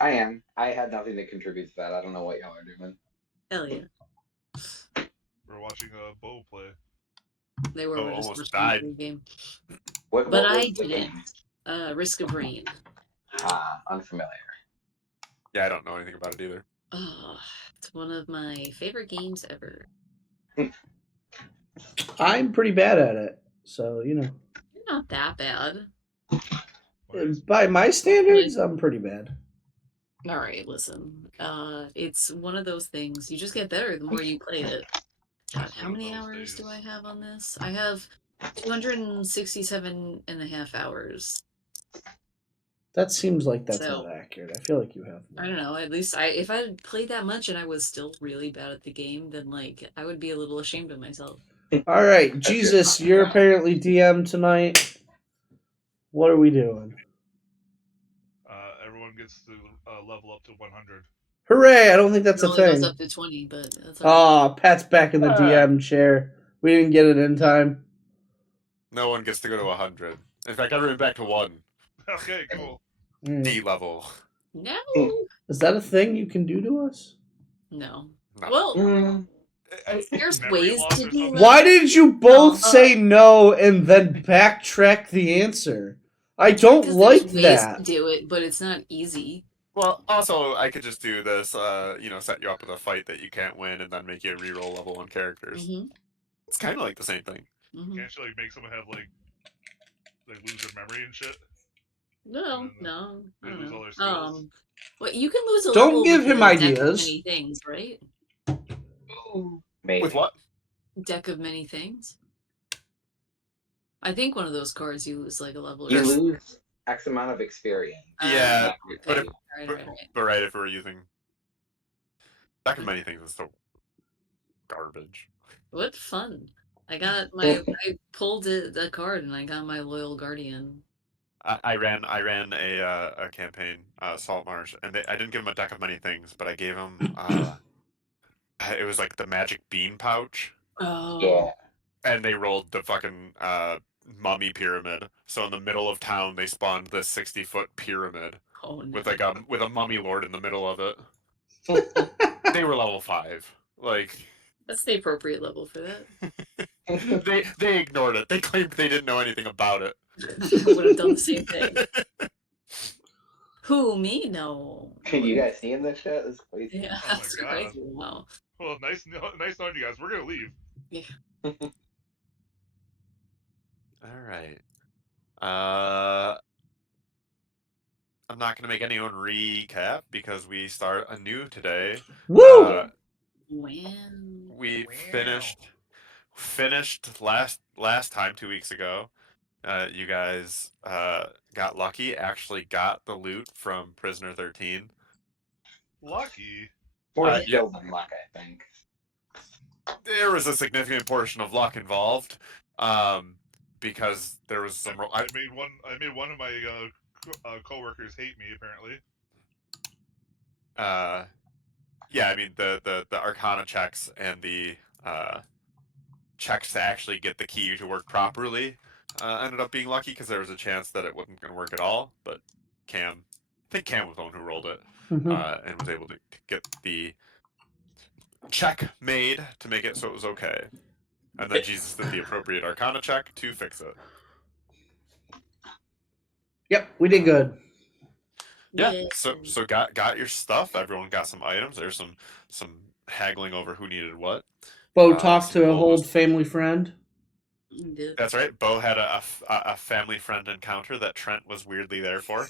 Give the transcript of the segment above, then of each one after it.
I am. I had nothing to contribute to that. I don't know what y'all are doing. Hell yeah. We're watching Bo play. They were Bo just almost watching died. the game. What But was I the didn't. game? Risk of Rain. Unfamiliar. Yeah, I don't know anything about it either. Oh, it's one of my favorite games ever. I'm pretty bad at it, so You're not that bad. by my standards, I'm pretty bad. All right, listen. It's one of those things. You just get better the more you play it. God, how many hours do I have on this? I have 267 and a half hours. That seems like that's So, not accurate. I feel like you have more. I don't know. At least if I had played that much and I was still really bad at the game, then like I would be a little ashamed of myself. All right, Jesus, you're apparently DM tonight. What are we doing? Everyone gets to level up to 100. Hooray! I don't think that's It a only goes thing. up to 20, but that's all right. Oh, Pat's back in the DM chair. We didn't get it in time. No one gets to go to 100. In fact, everyone back to 1. Okay, cool. D level. No. Is that a thing you can do to us? No. No. Well, there's Memory ways loss to or do something? that. Why did you both No. say no and then backtrack the answer? I don't Because like there's ways that. to do it, but it's not easy. Well, also, I could just do this, set you up with a fight that you can't win and then make you reroll level 1 characters. Mm-hmm. It's kind of like the same thing. Mm-hmm. Can't you like make someone have like lose their memory and shit? No, And then, no. I they don't lose know. all their skills. Well, you can lose a Don't level give with him a deck of ideas. many things, right? Maybe. With what? Deck of many things. I think one of those cards you lose like a level. Or You something. lose X amount of experience. Yeah, Okay. but right, if we're using deck of many things, is so garbage. What fun! I pulled the card and I got my loyal guardian. I ran a campaign, Salt Marsh, and I didn't give him a deck of many things, but I gave him it was like the magic bean pouch. Oh. Yeah. And they rolled the fucking mummy pyramid. So in the middle of town, they spawned this 60-foot pyramid with a mummy lord in the middle of it. They were level 5. Like that's the appropriate level for that. they ignored it. They claimed they didn't know anything about it. I would have done the same thing. Who, me? No. Can you guys see in this shit? This is crazy. Yeah, Oh my that's God. crazy. Wow. Well, nice knowing you guys. We're gonna leave. Yeah. All right. I'm not going to make anyone recap because we start anew today. Woo! We finished last time 2 weeks ago. You guys got lucky. Actually, got the loot from Prisoner 13. Lucky. More yeah. skill than luck, I think. There was a significant portion of luck involved, because there was some. I made one of my coworkers hate me apparently. Yeah, I mean the Arcana checks and the checks to actually get the key to work properly ended up being lucky because there was a chance that it wasn't going to work at all. But I think Cam was the one who rolled it and was able to get the check made to make it so it was okay. And then Jesus did the appropriate Arcana check to fix it. Yep, we did good. Yeah. So got your stuff. Everyone got some items. There's some haggling over who needed what. Bo talked to an old family friend. That's right. Bo had a family friend encounter that Trent was weirdly there for.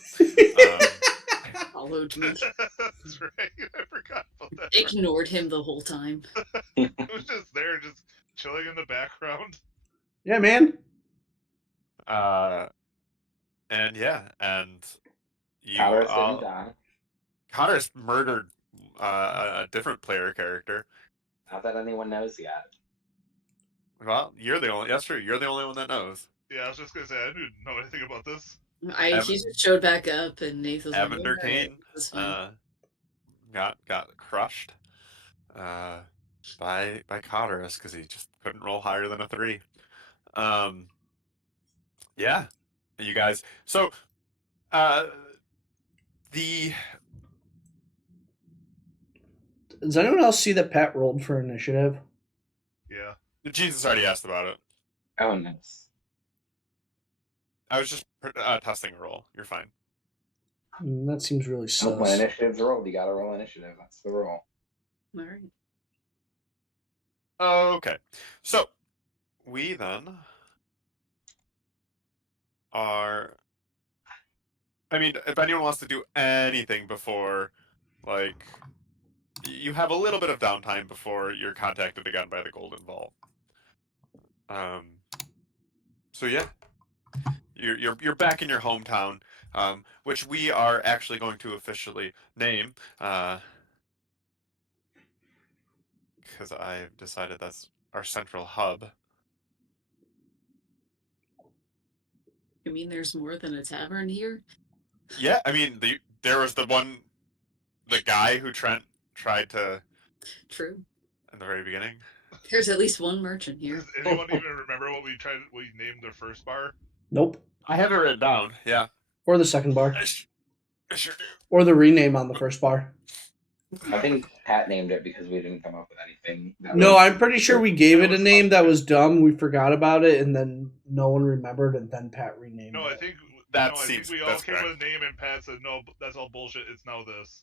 Followed me. That's right. I forgot about that. Ignored him the whole time. It was just there, just chilling in the background. Yeah, man. And you Connor's murdered a different player character. Not that anyone knows yet. Well, you're the only one that knows. Yeah, I was just gonna say I didn't know anything about this. He just showed back up, and Nathan's like, Evander Kane got crushed by Cotterus because he just couldn't roll higher than a 3. Yeah, you guys. So the Does anyone else see that Pat rolled for initiative? Yeah. Jesus already asked about it. Oh, nice. I was just testing a roll. You're fine. That seems really Oh, when sus. initiative's rolled, you gotta roll initiative. That's the rule. All right. Okay. So, we then are... I mean, if anyone wants to do anything before, like... You have a little bit of downtime before you're contacted again by the Golden Vault. So yeah, you're back in your hometown, which we are actually going to officially name, because I've decided that's our central hub. You mean there's more than a tavern here? Yeah, I mean there was the guy who Trent tried to True. in the very beginning. There's at least one merchant here. Does anyone even remember what we named the first bar? Nope. I have it written down. Yeah, Or the second bar. I sure do. Or the rename on the first bar. I think Pat named it because we didn't come up with anything. No, I'm pretty sure we gave it a name that was dumb. We forgot about it, and then no one remembered, and then Pat renamed No, it. I think seems- we all that's came correct. with a name, and Pat said, "No, that's all bullshit. It's now this."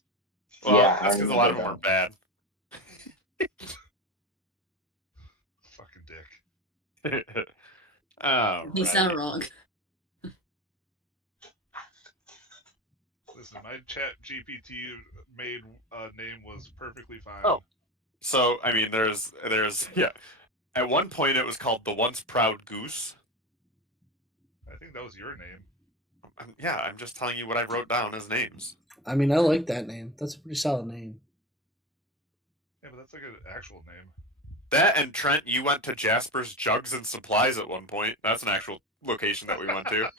Well, Yeah, that's I because a lot of them remember were bad. Fucking dick. Oh, He's not wrong. Listen, my Chat GPT made name was perfectly fine. Oh. So I mean, there's yeah. At one point, it was called the Once Proud Goose. I think that was your name. Yeah, I'm just telling you what I wrote down as names. I mean, I like that name. That's a pretty solid name. Yeah, but that's like an actual name. That and Trent, you went to Jasper's Jugs and Supplies at one point. That's an actual location that we went to.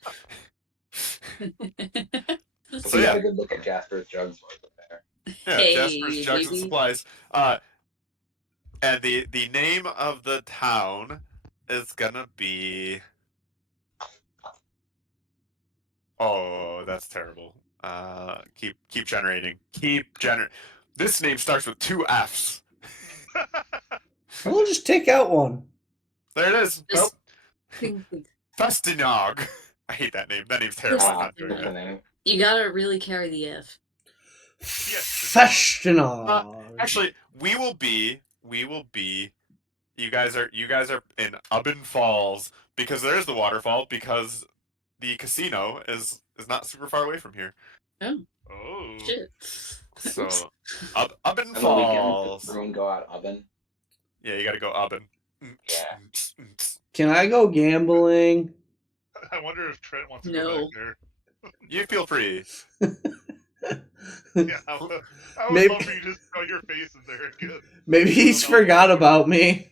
So So we yeah. got a good look at Jasper's jugs over there. Yeah, Hey, Jasper's Jugs and baby. Supplies. And the name of the town is gonna be. Oh, that's terrible. Keep generating. This name starts with 2 F's. We'll just take out one. There it is. Just- Nope. Festinog. I hate that name. That name's terrible. I'm not doing That's the it. name. You gotta really carry the F. Festinog. Actually, we will be. You guys are in Ubbin Falls because there's the waterfall because the casino is not super far away from here. Oh. Shit. So Ubbin On the Falls. weekends, everyone go out oven. Yeah, you got to go Ubbin. Yeah. Can I go gambling? I wonder if Trent wants to go No. back there. You feel free. Yeah, I would Maybe- love for you to just throw your face in there again. Maybe he's forgot about me.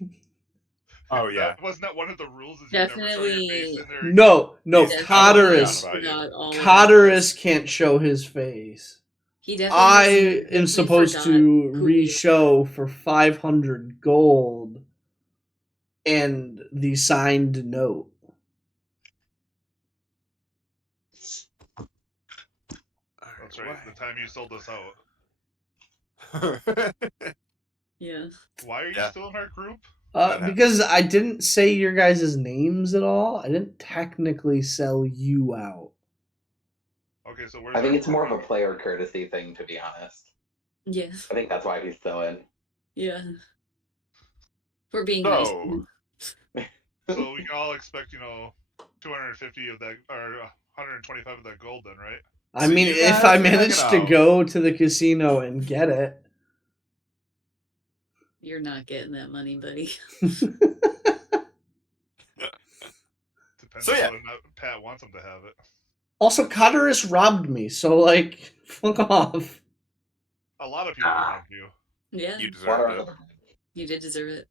Oh yeah. Wasn't that one of the rules? Is you never throw your face Definitely. in there again? No, Definitely Cotterus. about you. forgot all of Cotterus can't show his face. He definitely I definitely am supposed forgot to who he re-show for 500 gold and the signed note. That's right. The time you sold us out. Yeah. Why are you Yeah. still in our group? Because I didn't say your guys' names at all. I didn't technically sell you out. Okay, so where's I think our it's more of a group? player courtesy thing, to be honest. Yeah. I think that's why he's still in. Yeah. We're being So- nice. So we can all expect, 250 of that, or 125 of that gold, then, right? I So mean, you if guys I are hanging managed to out. go to the casino and get it. You're not getting that money, buddy. Depends So, on yeah. whether or not Pat wants him to have it. Also, Cotterus robbed me, so, like, fuck off. A lot of people robbed you. Yeah. You What deserve are it. other- You did deserve it.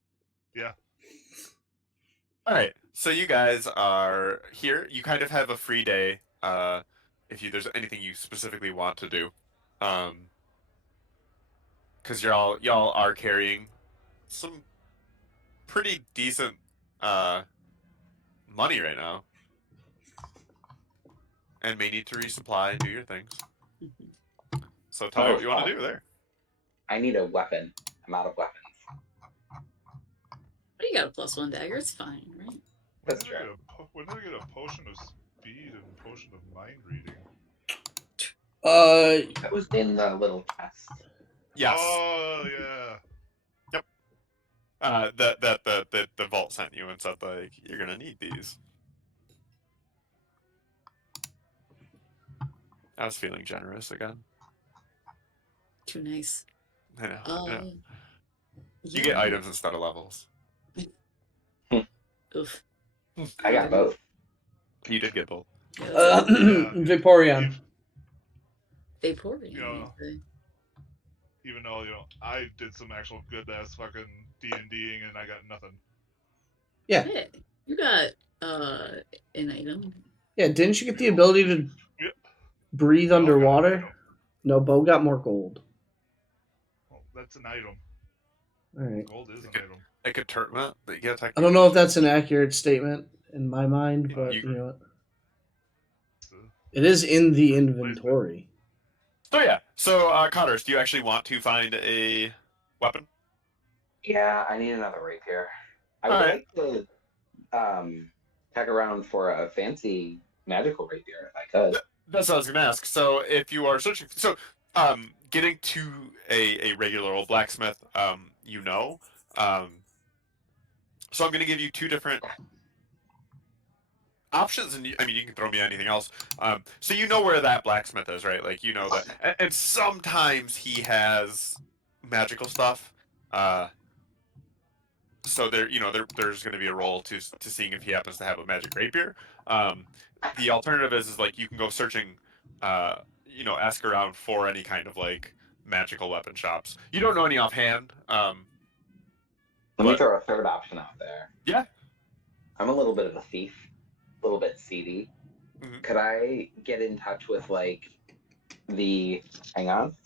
All right, so you guys are here. You kind of have a free day. If there's anything you specifically want to do, because y'all are carrying some pretty decent money right now, and may need to resupply and do your things. So tell me what you want to do there. I need a weapon. I'm out of weapons. But you got a +1 dagger. It's fine, right? That's When did I true. when did I get a potion of speed and potion of mind reading? That was in the little test. Yes. Oh yeah. The vault sent you and said like you're gonna need these. I was feeling generous again. Too nice. I know. I know. You Yeah. get items instead of levels. Oof. I got both. You did get both. Yeah, that's Vaporeon. Vaporeon. You know, you say. even though I did some actual good ass fucking D&Ding and I got nothing. Yeah. Hey, you got an item. Yeah, didn't you get the ability to Yeah. breathe We all got an underwater? item. No, Bo got more gold. Well, that's an item. Alright. Gold is an Okay. item. Like a tournament. Yeah, I don't know if that's an accurate statement in my mind, but You- you know what? So, It is in the inventory. So yeah. So Cotters, do you actually want to find a weapon? Yeah, I need another rapier. I would Alright. like to check around for a fancy magical rapier if I could. That's what I was gonna ask. So if you are searching, getting to a regular old blacksmith, you know, so I'm gonna give you two different options, and I mean you can throw me anything else. So you know where that blacksmith is, right? Like you know that, and sometimes he has magical stuff. So there's going to be a role to seeing if he happens to have a magic rapier. The alternative is like you can go searching, ask around for any kind of like magical weapon shops. You don't know any offhand. Let me But- throw a third option out there. Yeah. I'm a little bit of a thief, a little bit seedy. Mhm. Could I get in touch with like hang on,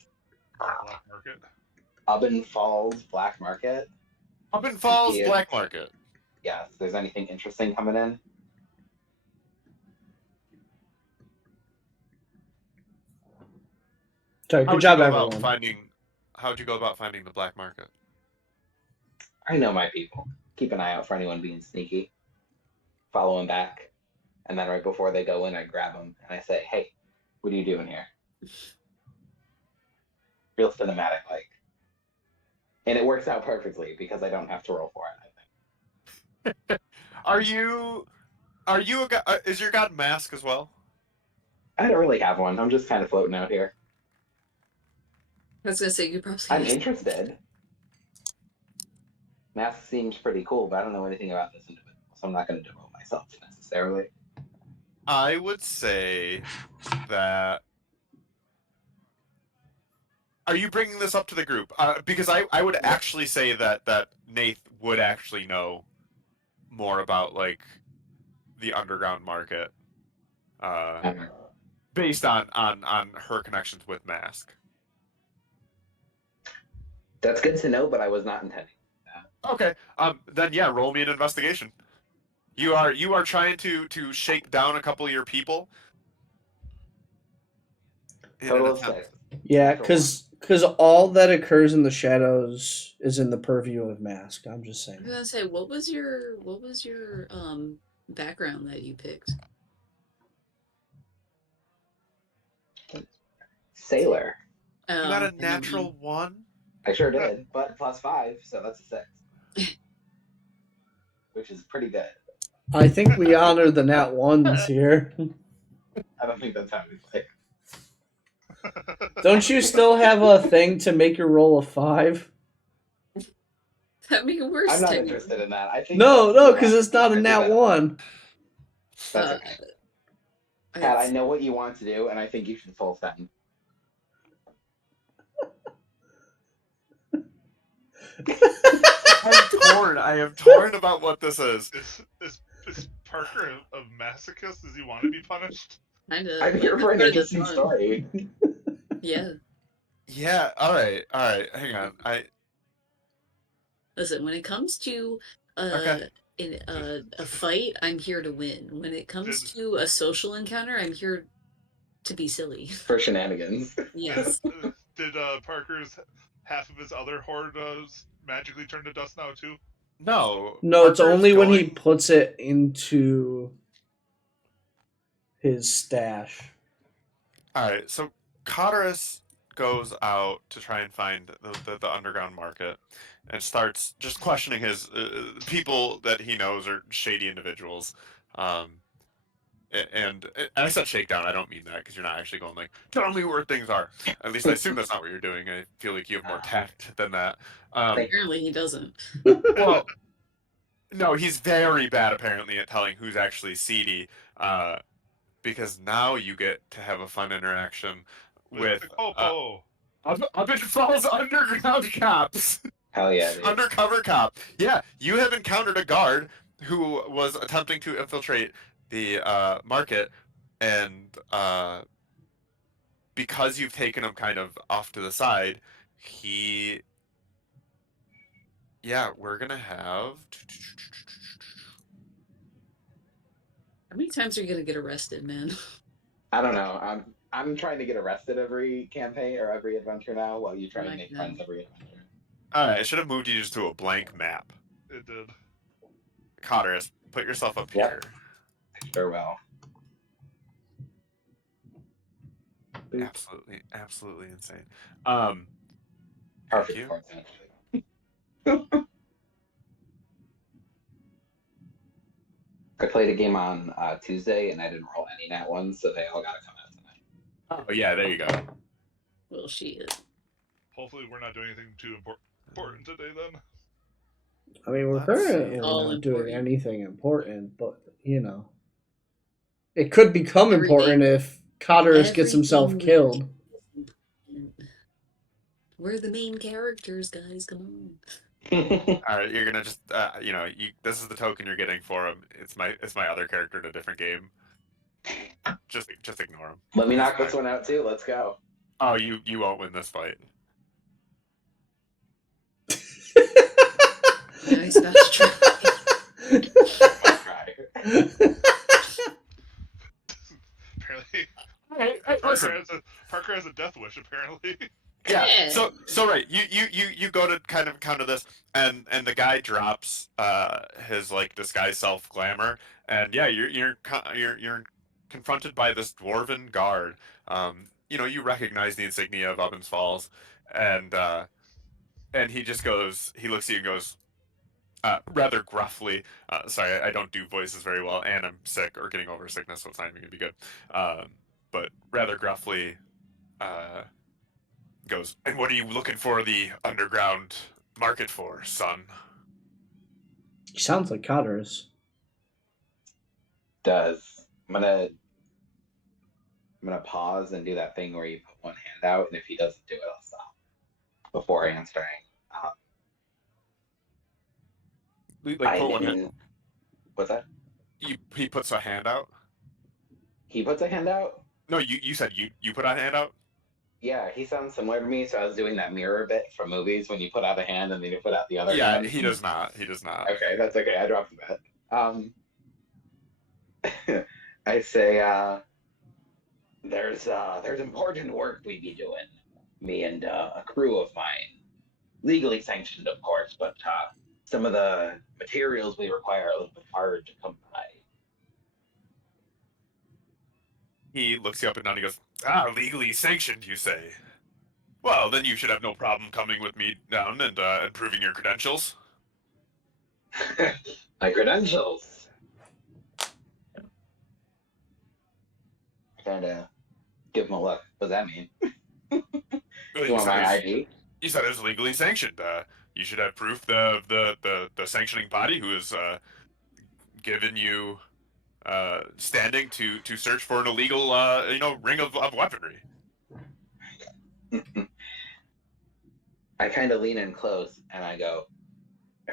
black market. Ubbin Falls Black Market? Up in Falls Yeah. Black Market. Yeah, if there's anything interesting coming in. Sorry, How good would job, you go about everyone. How'd you go about finding the black market? I know my people. Keep an eye out for anyone being sneaky. Follow them back. And then right before they go in, I grab them and I say, hey, what are you doing here? Real cinematic like. And it works out perfectly because I don't have to roll for it, I think. Are you a god? Is your god Mask as well? I don't really have one. I'm just kind of floating out here. I was gonna say you probably. I'm interested. Mask seems pretty cool, but I don't know anything about this individual, so I'm not going to devote myself necessarily. I would say that. Are you bringing this up to the group? Because I would actually say that Nath would actually know more about like the underground market, based on her connections with Mask. That's good to know, but I was not intending. Okay. Then yeah, roll me an investigation. You are trying to shake down a couple of your people. in an Total of attempt- 6. Yeah, Natural because all that occurs in the shadows is in the purview of Mask. I'm just I was saying. gonna say, what was your background that you picked? Sailor. You got a never mind. natural 1. I sure did, but +5, so that's a 6. Which is pretty good. I think we honor the nat ones here. I don't think that's how we play. Don't you still have a thing to make your roll a 5? That make it worse. I'm not technically. interested in that. I think No, because it's not a nat 1. That's Uh, okay. Pat, I know what you want to do, and I think you should full send. I am torn about what this is. Is Parker a masochist? Does he want to be punished? Kinda. I'm here for an Part of this interesting one. story. Yeah. Yeah. All right. Hang on. Listen, when it comes to Okay. a fight, I'm here to win. When it comes Did- to a social encounter, I'm here to be silly. For shenanigans. Yes. Did Parker's half of his other hoard magically turned to dust now too? No. No, it's Parker's only when he going- puts it into his stash. All right, so Cotterus goes out to try and find the underground market and starts just questioning his people that he knows are shady individuals. And I said shakedown. I don't mean that because you're not actually going like, tell me where things are. At least I assume that's not what you're doing. I feel like you have more tact than that. Apparently he doesn't. Well, no, he's very bad apparently at telling who's actually seedy. Because now you get to have a fun interaction with the Popo. Up it falls underground cops. Hell yeah, dude. Undercover cop. Yeah, you have encountered a guard who was attempting to infiltrate the market, and because you've taken him kind of off to the side, we're gonna have. How many times are you gonna get arrested, man? I don't know. I'm trying to get arrested every campaign or every adventure now, while you try and Right make now. friends every adventure. Alright, I should have moved you just to a blank map. It did. Cotterus, put yourself up Yep. here. Sure will. Boop. Absolutely insane. Perfect you. for it. I played a game on Tuesday and I didn't roll any nat ones, so they all gotta come out tonight. Oh yeah, there you go. Well, she is. Hopefully, we're not doing anything too important today then. I mean, we're Let's currently see. All not doing important. anything important, but it could become important if Cotterus gets himself Everything killed. We're the main characters, guys. Come on. All right, you're gonna just this is the token you're getting for him. It's my other character in a different game. Just ignore him. Let me knock this one out too. Let's go. Oh, you won't win this fight. Now he's about to try. Apparently, Hey, listen. Parker has a death wish. Apparently, Yeah. Yeah. So right, you go to kind of counter this, and the guy drops his like disguise self glamour, and yeah, you're confronted by this dwarven guard. You recognize the insignia of Ovens Falls, and he just goes, he looks at you and goes, rather gruffly, sorry, I don't do voices very well, and I'm sick or getting over sickness, so it's not even gonna be good. But rather gruffly, goes, and what are you looking for the underground market for, son? He sounds like Cotterus. I'm gonna pause and do that thing where you put one hand out, and if he doesn't do it, I'll stop before answering. Like put one hand. What's that? He puts a hand out. He puts a hand out? No, you said you put a hand out. Yeah, he sounds similar to me, so I was doing that mirror bit from movies when you put out a hand and then you put out the other Yeah, hand. he does not. He does not. Okay, that's okay. I dropped the bet. I say, there's important work we be doing. Me and a crew of mine. Legally sanctioned, of course, but some of the materials we require are a little bit hard to come by. He looks you up and down. He goes, legally sanctioned, you say? Well, then you should have no problem coming with me down and proving your credentials. My credentials. I kind of give him a look. What does that mean? You want my ID? You said it was legally sanctioned. You should have proof the sanctioning body who has given you standing to search for an illegal ring of weaponry. I kind of lean in close and I go,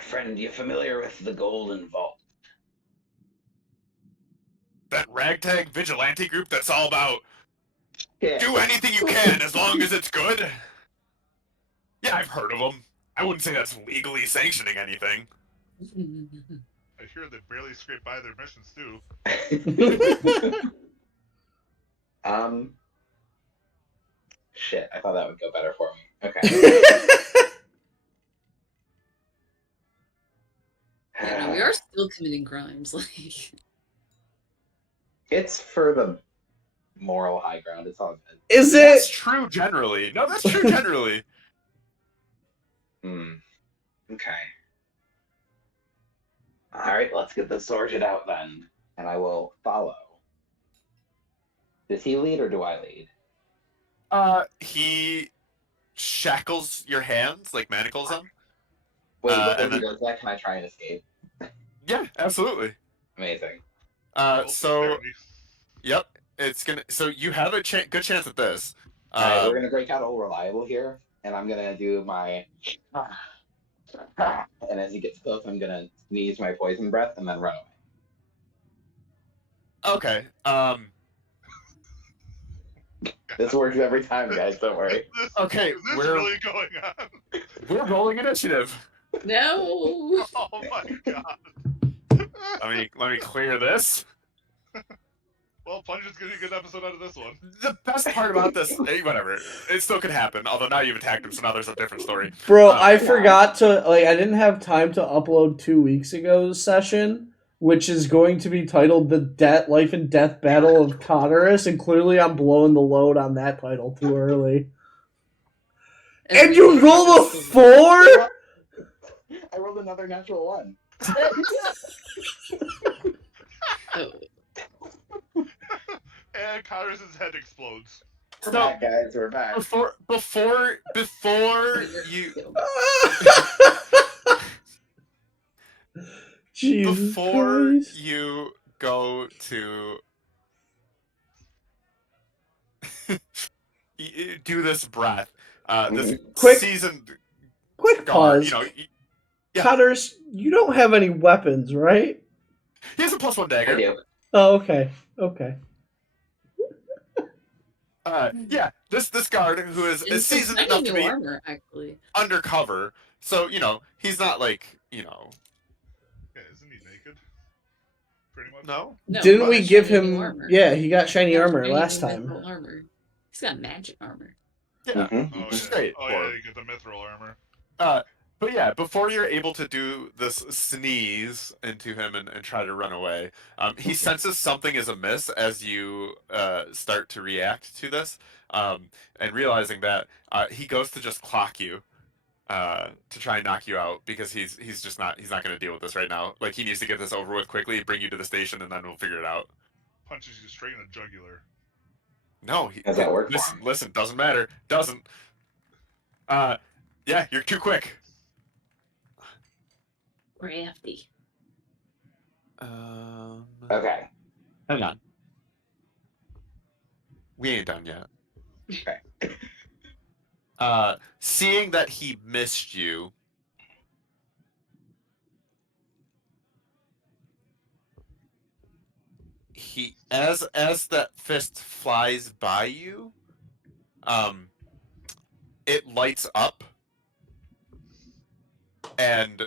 friend, you familiar with the Golden Vault? That ragtag vigilante group that's all about Yeah. do anything you can as long as it's good? Yeah, I've heard of them. I wouldn't say that's legally sanctioning anything. I hear they barely scrape by their missions too. Shit, I thought that would go better for me. Okay. still committing crimes. Like, It's for the moral high ground. It's all good. Is That's it? true generally. No, that's true generally. Okay. All right, let's get this sorted out then, and I will follow. Does he lead or do I lead? He shackles your hands, like manacles them. Wait, before and he then, does that, can I try and escape? yeah, absolutely. Amazing. Roll So, dexterity. yep, it's gonna. So you have a good chance at this. All right, we're gonna break out all reliable here, and I'm gonna do my. And as he gets close, I'm gonna sneeze my poison breath and then run away. Okay. This works every time, guys. Don't worry. Okay, Is this we're really going on? we're rolling initiative. no. Oh my god. Let me clear this. Well, Plunger's getting a good episode out of this one. The best part about this, whatever, it still could happen. Although now you've attacked him, so now there's a different story. Bro, I forgot to I didn't have time to upload 2 weeks ago's session, which is going to be titled "The Life and Death Battle of Connorus," and clearly I'm blowing the load on that title too early. And you rolled a 4? I rolled another natural 1. Oh. And Connor's head explodes. We're back, guys. We're back. Before you Jesus before Christ. you go to do this breath, this Quick- seasoned Quick guard, pause. yeah. Connors, you don't have any weapons, right? He has a +1 I dagger. do. Oh, okay. Okay. Yeah, this guard who is seasoned enough to be armor, actually. undercover, so he's not like Yeah, isn't he naked? Pretty much. No. Didn't we give shiny new him? armor. Yeah, he got shiny He got armor shiny last new time. mithril armor. He's got magic armor. Yeah. Mhm. Oh, Just yeah. straight Oh, for- yeah, you get the mithril armor. But yeah, before you're able to do this sneeze into him and try to run away, he senses something is amiss as you start to react to this, and realizing that, he goes to just clock you to try and knock you out because he's not going to deal with this right now. Like, he needs to get this over with quickly, bring you to the station, and then we'll figure it out. Punches you straight in the jugular. No, How's that work for him? Listen, doesn't matter. Doesn't. Yeah, you're too quick. Crafty. Okay. Hang on. We ain't done yet. Okay. Seeing that he missed you, as that fist flies by you, it lights up, and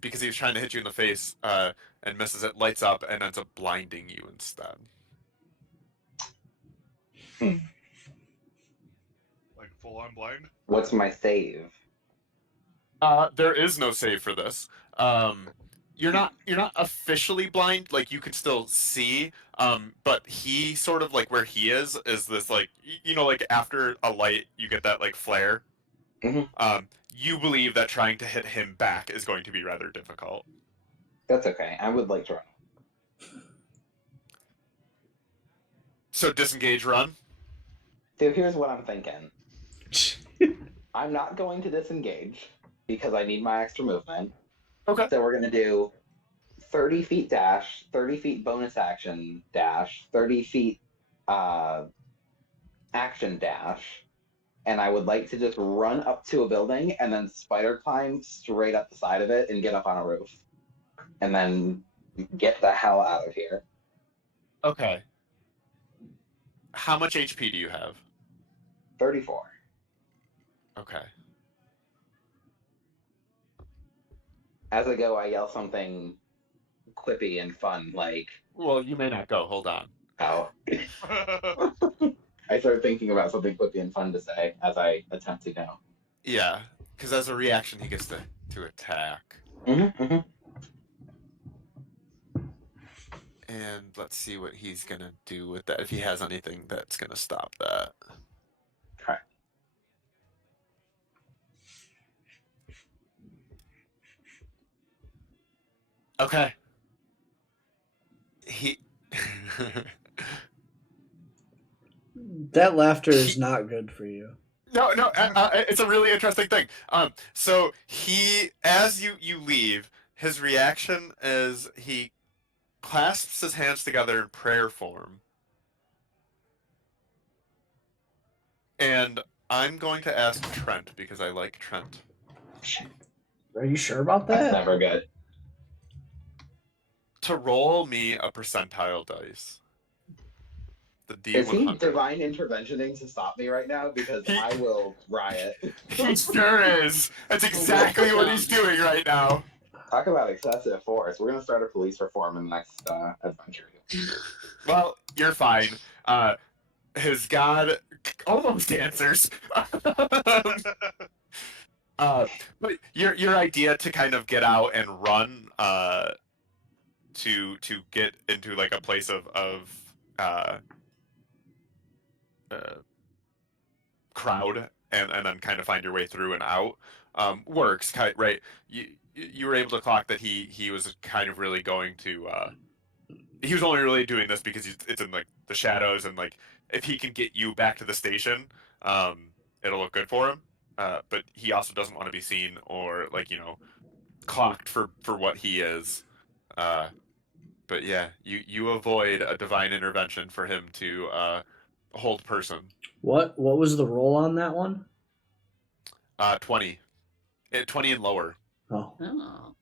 because he was trying to hit you in the face and misses, it lights up and ends up blinding you instead. Like full on blind? What's my save? There is no save for this. You're not officially blind, like you could still see, but he sort of, like, where he is this, like, like after a light you get that, like, flare. Mhm. You believe that trying to hit him back is going to be rather difficult. That's okay. I would like to run. So disengage, run. So here's what I'm thinking. I'm not going to disengage because I need my extra movement. Okay. So we're going to do 30 feet dash, 30 feet bonus action dash, 30 feet action dash. And I would like to just run up to a building and then spider climb straight up the side of it and get up on a roof. And then get the hell out of here. Okay. How much HP do you have? 34. Okay. As I go, I yell something quippy and fun, like, Well, you may not go. Hold on. "Ow." I start thinking about something quippy and fun to say as I attempt to go. Yeah, because as a reaction, he gets to attack. Mm-hmm, mm-hmm. And let's see what he's gonna do with that, if he has anything that's gonna stop that. Okay. Okay. He. That laughter is not good for you. No, it's a really interesting thing. So as you leave, his reaction is he clasps his hands together in prayer form, and I'm going to ask Trent because I like Trent Are you sure about That's that? never good. to roll me a percentile dice. The Is he D100. divine interventioning to stop me right now? Because I will riot. He sure is. That's exactly what he's doing right now. Talk about excessive force. We're gonna start a police reform in the next adventure. Well, you're fine. His god almost answers. But your idea to kind of get out and run, to get into like a place of crowd and then kind of find your way through and out, works, right? You were able to clock that he was kind of really going to. He was only really doing this because it's in like the shadows, and like if he can get you back to the station, it'll look good for him. But he also doesn't want to be seen or like clocked for what he is. But yeah, you avoid a divine intervention for him to hold person. What was the roll on that one? 20. 20 and lower. Oh. Oh.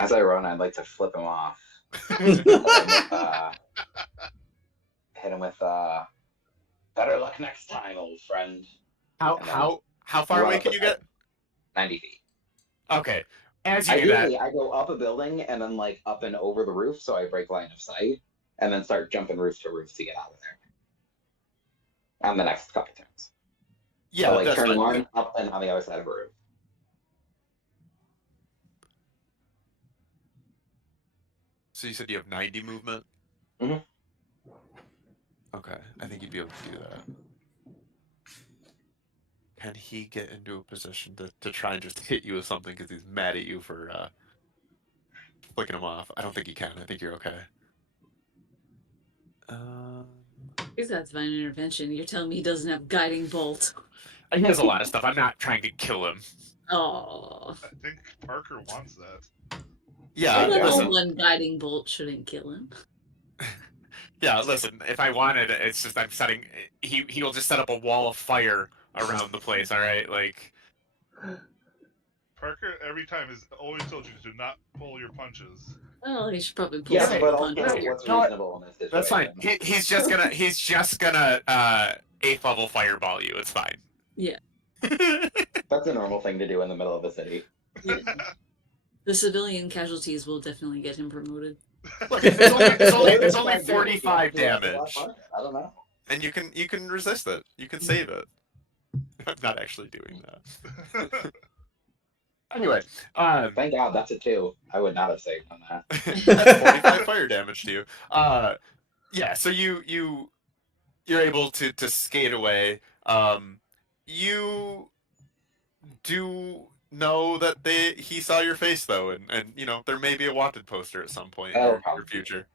As I run, I'd like to flip him off. Hit him with better luck next time, old friend. How far away can you get? 90 feet. Okay. As you do that, Ideally, I go up a building and then like up and over the roof, so I break line of sight, and then start jumping roof to roof to get out of there. On the next couple turns. yeah, So, like that's turn fine. one up and on the other side of a roof. So you said you have 90 movement? Mhm. Okay, I think you'd be able to do that. Can he get into a position to try and just hit you with something because he's mad at you for flicking him off? I don't think he can. I think you're okay. He's got divine intervention. You're telling me he doesn't have guiding bolt. He has a lot of stuff. I'm not trying to kill him. Oh. I think Parker wants that. Yeah, Level listen. One guiding bolt shouldn't kill him. Yeah, listen. If I wanted, it's just I'm setting. He will just set up a wall of fire around the place. All right, like. Parker every time has always told you to not pull your punches. Oh, he should probably pull Yeah, some but punches also, here. what's No, reasonable in this situation? That's fine. He's just gonna 8th level fireball you. It's fine. Yeah. That's a normal thing to do in the middle of the city. Yeah. The civilian casualties will definitely get him promoted. Look, it's only 45 Yeah, damage, I don't know. and you can resist it. You can save it. I'm not actually doing that. Anyway, Thank God that's a 2. I would not have saved on that. that's 45 fire damage to you. Yeah. So you're able to skate away. You do know that he saw your face though, and there may be a wanted poster at some point in your future.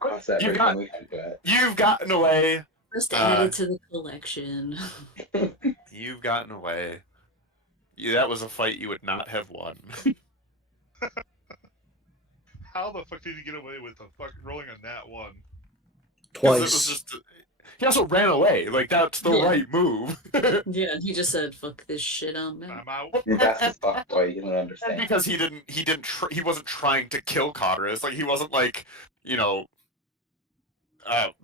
Cross that bridge when we come to it. You've gotten away. Just add it to the collection. You've gotten away. That was a fight you would not have won. How the fuck did he get away with rolling a nat 1? Twice. It was just, he also ran away. Like that's the right move. Yeah, he just said, "Fuck this shit, I'm out." I'm out. That's the fuck boy. You don't understand. Because he wasn't trying to kill Cotterus. Like he wasn't like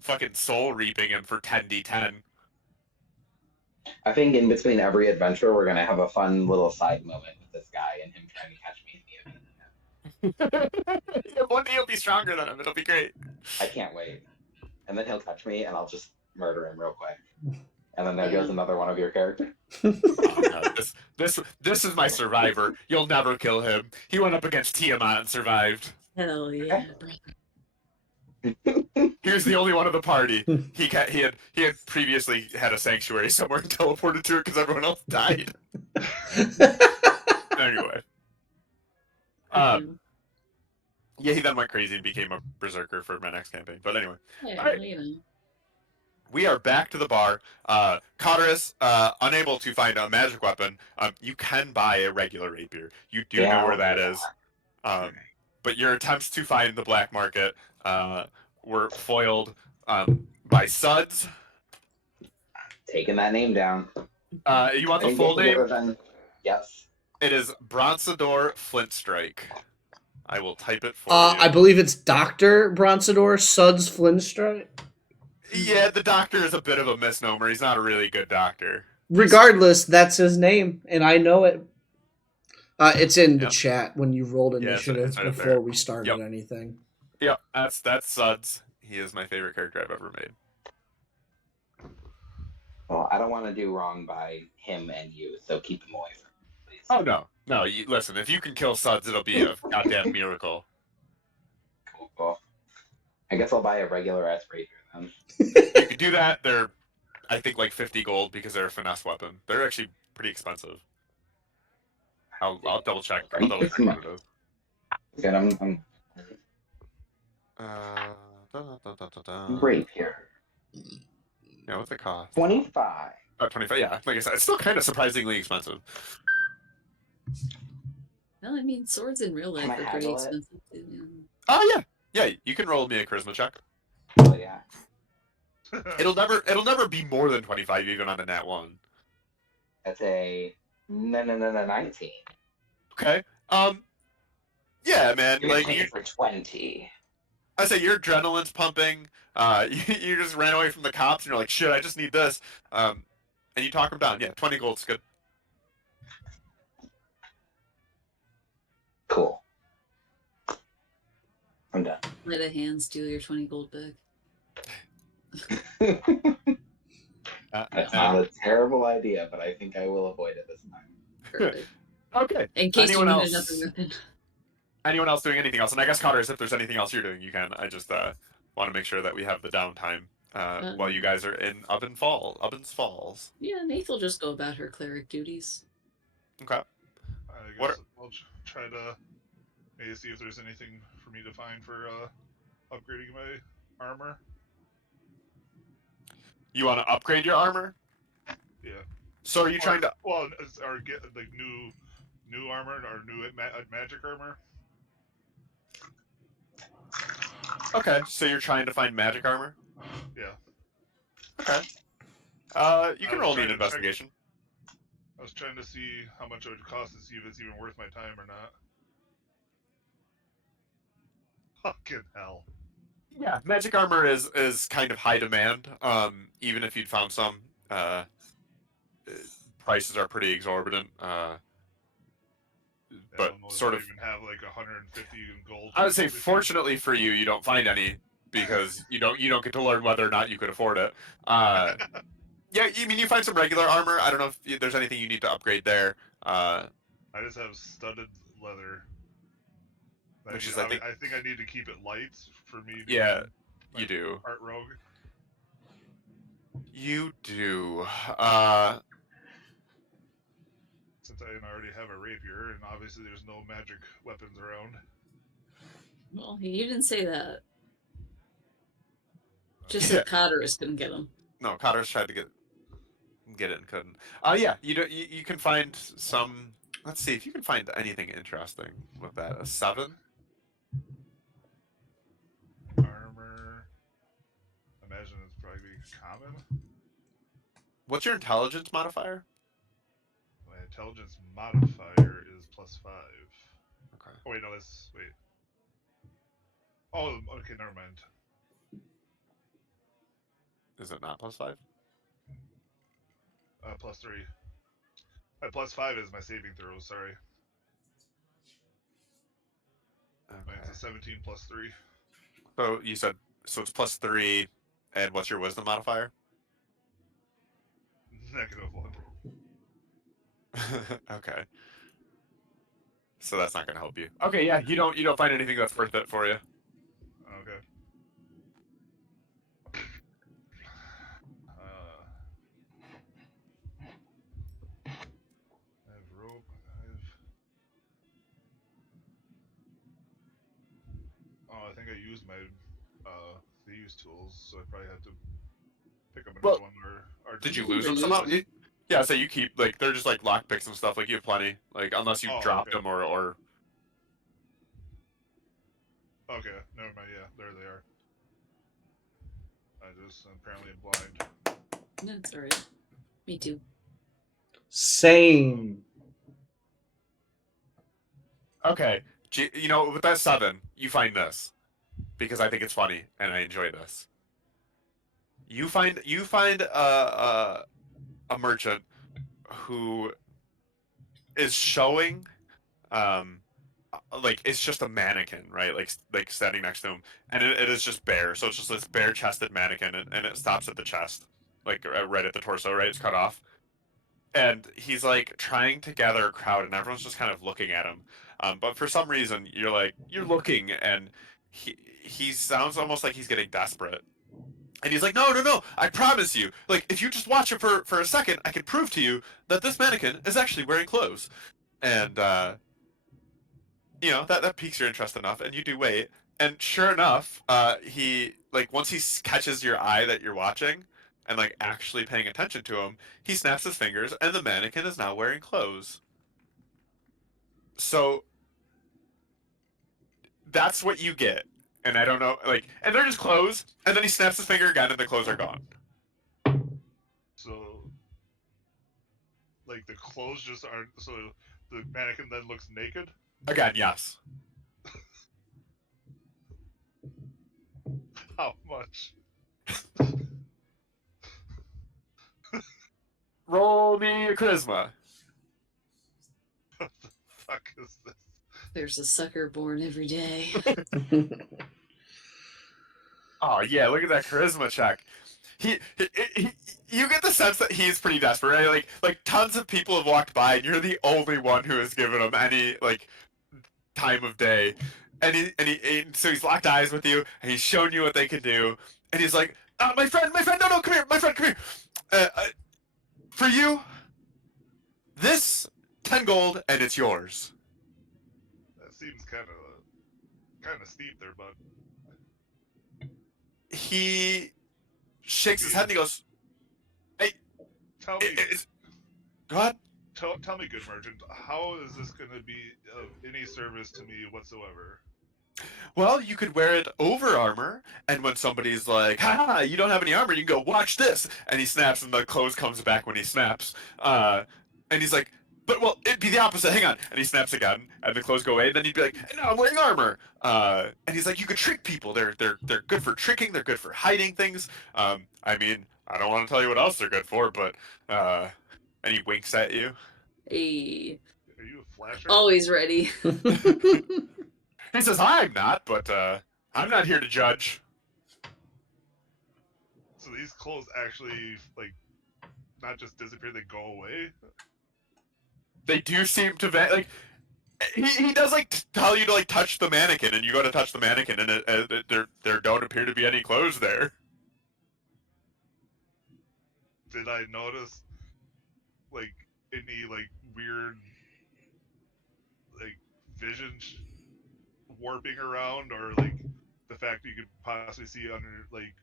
fucking soul reaping him for 10d10. I think in between every adventure, we're gonna have a fun little side moment with this guy and him trying to catch me in the event. One day he'll be stronger than him. It'll be great. I can't wait. And then he'll catch me, and I'll just murder him real quick. And then there goes another one of your characters. Oh no, this is my survivor. You'll never kill him. He went up against Tiamat and survived. Hell yeah, brother. He was the only one of the party. He had previously had a sanctuary somewhere and teleported to it because everyone else died. Anyway, yeah, he then went crazy and became a berserker for my next campaign. But anyway, Yeah, all right. you know. We are back to the bar. Cotterus, unable to find a magic weapon, you can buy a regular rapier. You do know where that is. But your attempts to find the black market were foiled by Suds. Taking that name down. You want the I full didn't get name? Yes. It is Bronzador Flintstrike. I will type it for you. I believe it's Dr. Bronzador Suds Flintstrike. Yeah, the doctor is a bit of a misnomer. He's not a really good doctor. Regardless, that's his name, and I know it. It's in the chat when you rolled initiative it's right before we started anything. Yep, that's Suds. He is my favorite character I've ever made. Well, I don't want to do wrong by him and you, so keep him away from me, please. Oh no! Listen, if you can kill Suds, it'll be a goddamn miracle. Cool. I guess I'll buy a regular ass rapier then. You can do that. They're, I think, like 50 gold because they're a finesse weapon. They're actually pretty expensive. I'll double check. I'll double check what it is. Good, I'm rapier. Yeah, what's it cost? 25. 25. Yeah, like I said, it's still kind of surprisingly expensive. Well, I mean, swords in real life Can I are pretty handle it? expensive too. Oh yeah. You can roll me a charisma check. Oh yeah. It'll never be more than 25 even on a nat 1. That's a 19. Okay. Yeah, man. Give Like me you, for 20. I say your adrenaline's pumping. You just ran away from the cops and you're like, shit, I just need this. And you talk them down. Yeah, 20 gold's good. Cool. I'm done. Let a hand steal your 20 gold back. That's not a terrible idea, but I think I will avoid it this time. Perfect. Okay. In case Anyone you else? need another weapon. Anyone else doing anything else? And I guess Cotters, if there's anything else you're doing, you can. I just want to make sure that we have the downtime while you guys are in Ovens Falls. Yeah, Nath will just go about her cleric duties. Okay. I guess I'll try to maybe see if there's anything for me to find for upgrading my armor. You want to upgrade your armor? Yeah. So are you trying to? Well, or get like new armor or new magic armor. Okay, so you're trying to find magic armor? Yeah. Okay. You can roll me an investigation. I was trying to see how much it would cost to see if it's even worth my time or not. Fucking hell. Yeah, magic armor is kind of high demand. Even if you'd found some, prices are pretty exorbitant. But sort of even have like 150 in gold. I would say, fortunately for you, you don't find any because you don't get to learn whether or not you could afford it. Yeah, I mean you find some regular armor. I don't know if there's anything you need to upgrade there. I just have studded leather. Which is, I think I need to keep it light for me. To yeah, you do. Art rogue. You do. Since I already have a rapier, and obviously there's no magic weapons around. Well, you didn't say that. Just that Cotterus couldn't get them. No, Cotterus tried to get it and couldn't. Yeah, you can find some. Let's see if you can find anything interesting with that. A 7. Armor. Imagine it's probably common. What's your intelligence modifier? My intelligence modifier is +5. Okay. Oh wait, no, that's wait. Oh, okay, never mind. Is it not +5? +3. My +5 is my saving throws. Sorry. Okay. Mine's a 17 +3. So you said it's +3, and what's your wisdom modifier? -1. Okay. So that's not gonna help you. Okay, yeah, you don't find anything that's worth it for you. Okay. I have rope. I think I used my thieves tools, so I probably had to pick up another Well, one. Or did just you You lose them reuse somehow? them. Yeah, so you keep like they're just like lockpicks and stuff. Like you have plenty. Like unless you dropped okay. them or. Okay, never mind. Yeah, there they are. I just apparently am blind. That's alright. Me too. Same. Okay, you know with that 7, you find this because I think it's funny and I enjoy this. You find a merchant who is showing like it's just a mannequin, right? Like standing next to him, and it is just bare. So it's just this bare chested mannequin, and it stops at the chest, like right at the torso, right? It's cut off, and he's like trying to gather a crowd, and everyone's just kind of looking at him. But for some reason, you're looking, and he sounds almost like he's getting desperate. And he's like, no, no, no! I promise you, like, if you just watch it for a second, I can prove to you that this mannequin is actually wearing clothes. And that piques your interest enough, and you do wait. And sure enough, he like once he catches your eye that you're watching, and like actually paying attention to him, he snaps his fingers, and the mannequin is now wearing clothes. So that's what you get. And I don't know, like, and they're just clothes, and then he snaps his finger again, and the clothes are gone. So, like, the clothes just aren't. So the mannequin then looks naked. Again, yes. How much? Roll me a charisma. What the fuck is this? There's a sucker born every day. Oh yeah, look at that charisma check. He you get the sense that he's pretty desperate, right? Like tons of people have walked by, and you're the only one who has given him any like time of day. And so he's locked eyes with you, and he's shown you what they can do, and he's like, my friend, no, come here, my friend, come here. For you, this 10 gold, and it's yours. That seems kind of steep there, bud. He shakes his head and he goes, "Hey, Tell me, go ahead." tell me, good merchant, how is this going to be of any service to me whatsoever? Well, you could wear it over armor, and when somebody's like, "Ha, you don't have any armor," you can go, "Watch this," and he snaps, and the clothes comes back when he snaps. And he's like, "But well, it'd be the opposite. Hang on," and he snaps again, and the clothes go away. And then he'd be like, "No, I'm wearing armor." And he's like, "You could trick people. They're good for tricking. They're good for hiding things. I mean, I don't want to tell you what else they're good for, but and he winks at you. Hey, Are you a flasher? always ready. He says, "I'm not, but I'm not here to judge." So these clothes actually, like, not just disappear, they go away? They do seem to like he does like tell you to like touch the mannequin, and you go to touch the mannequin, and there don't appear to be any clothes there. Did I notice, like, any, like, weird, like, vision warping around, or, like, the fact that you could possibly see under, like,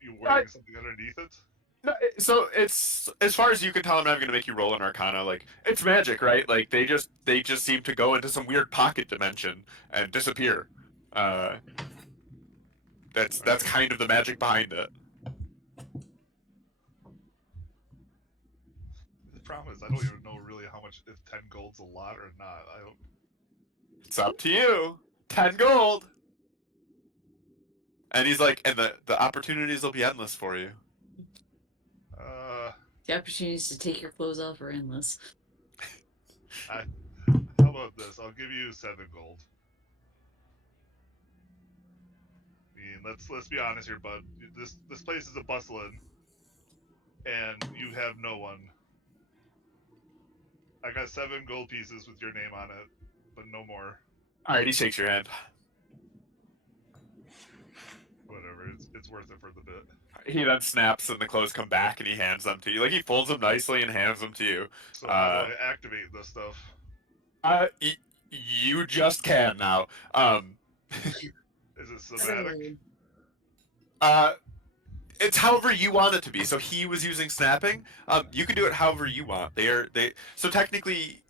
you wearing something underneath it? No, so it's as far as you can tell, I'm not going to make you roll an Arcana. Like it's magic, right? Like they just seem to go into some weird pocket dimension and disappear. Uh, that's kind of the magic behind it. The problem is I don't even know really how much, if 10 gold's a lot or not. I don't. It's up to you. 10 gold. And he's like, and the opportunities will be endless for you. The opportunities to take your clothes off are endless. How about this? I'll give you 7 gold. I mean, let's be honest here, bud. This place is a bustling, and you You have no one. I got 7 gold pieces with your name on it, but no more. Alright, he shakes your hand. Whatever, it's worth it for the bit. He then snaps and the clothes come back and he hands them to you. Like he folds them nicely and hands them to you. So how do I activate this stuff? You just can now. Is it somatic? It's however you want it to be. So he was using snapping. You can do it however you want. So technically,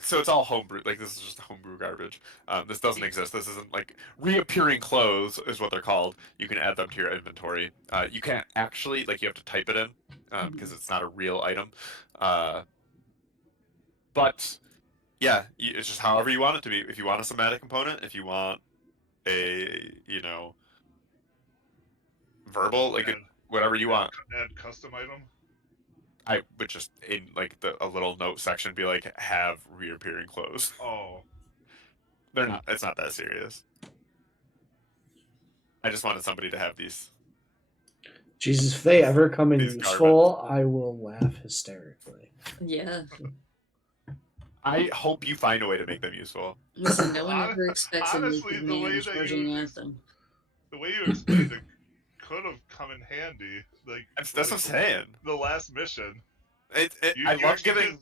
so it's all homebrew. Like this is just homebrew garbage. This doesn't exist. This isn't like reappearing clothes is what they're called. You can add them to your inventory. You can't actually you have to type it in because it's not a real item. But yeah, it's just however you want it to be. If you want a somatic component, if you want a verbal, whatever you want. Add custom item. I would just in a little note section be like, have reappearing clothes. Oh, they're not. It's not that serious. I just wanted somebody to have these. Jesus, if they ever come in useful, I will laugh hysterically. Yeah. I hope you find a way to make them useful. Listen, no one ever expects honestly, a man charging at them. The way you explained it could have come in handy. That's what I'm saying. The last mission. I love giving.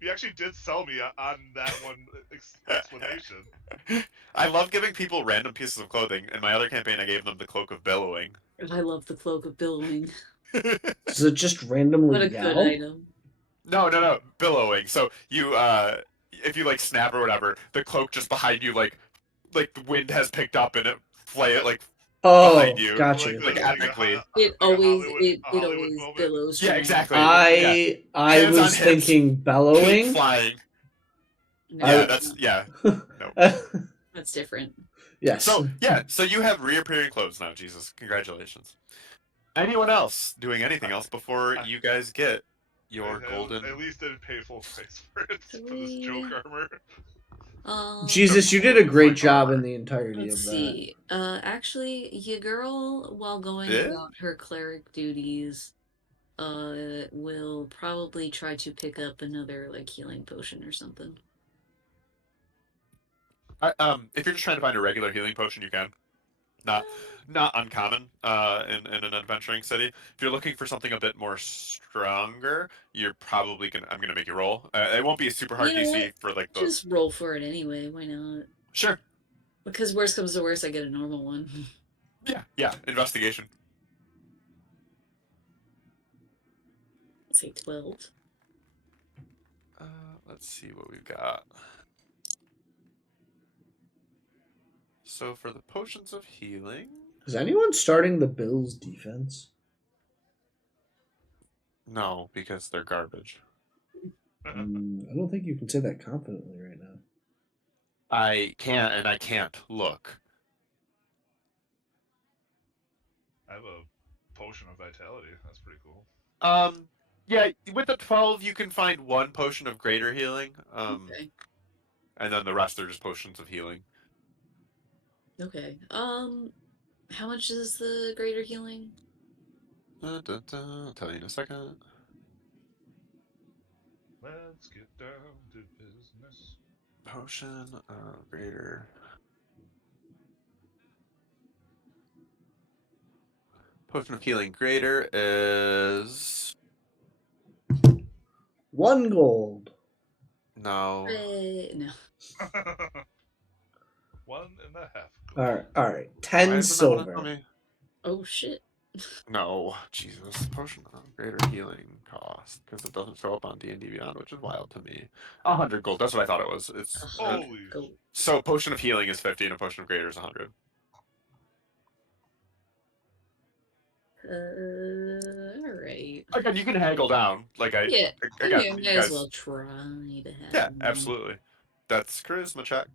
You actually did sell me on that one explanation. I love giving people random pieces of clothing. In my other campaign, I gave them the Cloak of Billowing. I love the Cloak of Billowing. Does it just randomly What a good item. No. Billowing. So you, if you snap or whatever, the cloak just behind you, the wind has picked up and it behind you. Gotcha. Epically. It always billows. Yeah, exactly. I was thinking bellowing. Flying. No, No. That's different. Yes. So you have reappearing clothes now, Jesus. Congratulations. Anyone else doing anything else before you guys get your golden? At least didn't pay full price for it for this joke armor. Jesus, you did a great job in the entirety of that. Let's see. Actually, your girl, while going about her cleric duties, will probably try to pick up another healing potion or something. If you're just trying to find a regular healing potion, you can. Not uncommon in an adventuring city. If you're looking for something a bit more stronger, you're probably gonna. I'm gonna make you roll. It won't be a super hard DC for Just roll for it anyway. Why not? Sure. Because worst comes to worst, I get a normal one. Yeah. Investigation. Let's say 12. Let's see what we've got. So for the potions of healing, is anyone starting the Bills' defense? No, because they're garbage. I don't think you can say that confidently right now. I can't, and I can't look. I have a potion of vitality. That's pretty cool. Yeah, with the 12, you can find one potion of greater healing. Okay. And then the rest are just potions of healing. Okay. How much is the greater healing? I'll tell you in a second. Let's get down to business. Potion of greater. Potion of healing greater is 1 gold. No. No. 1.5 gold. All right. 10 silver. Oh shit. No, Jesus. Potion of greater healing cost, because it doesn't show up on D&D Beyond, which is wild to me. 100 gold. That's what I thought it was. It's holy. So potion of healing is 50, and a potion of greater is 100. All right. Again, you can haggle down. I may as well try to have. Yeah, absolutely. That's charisma check.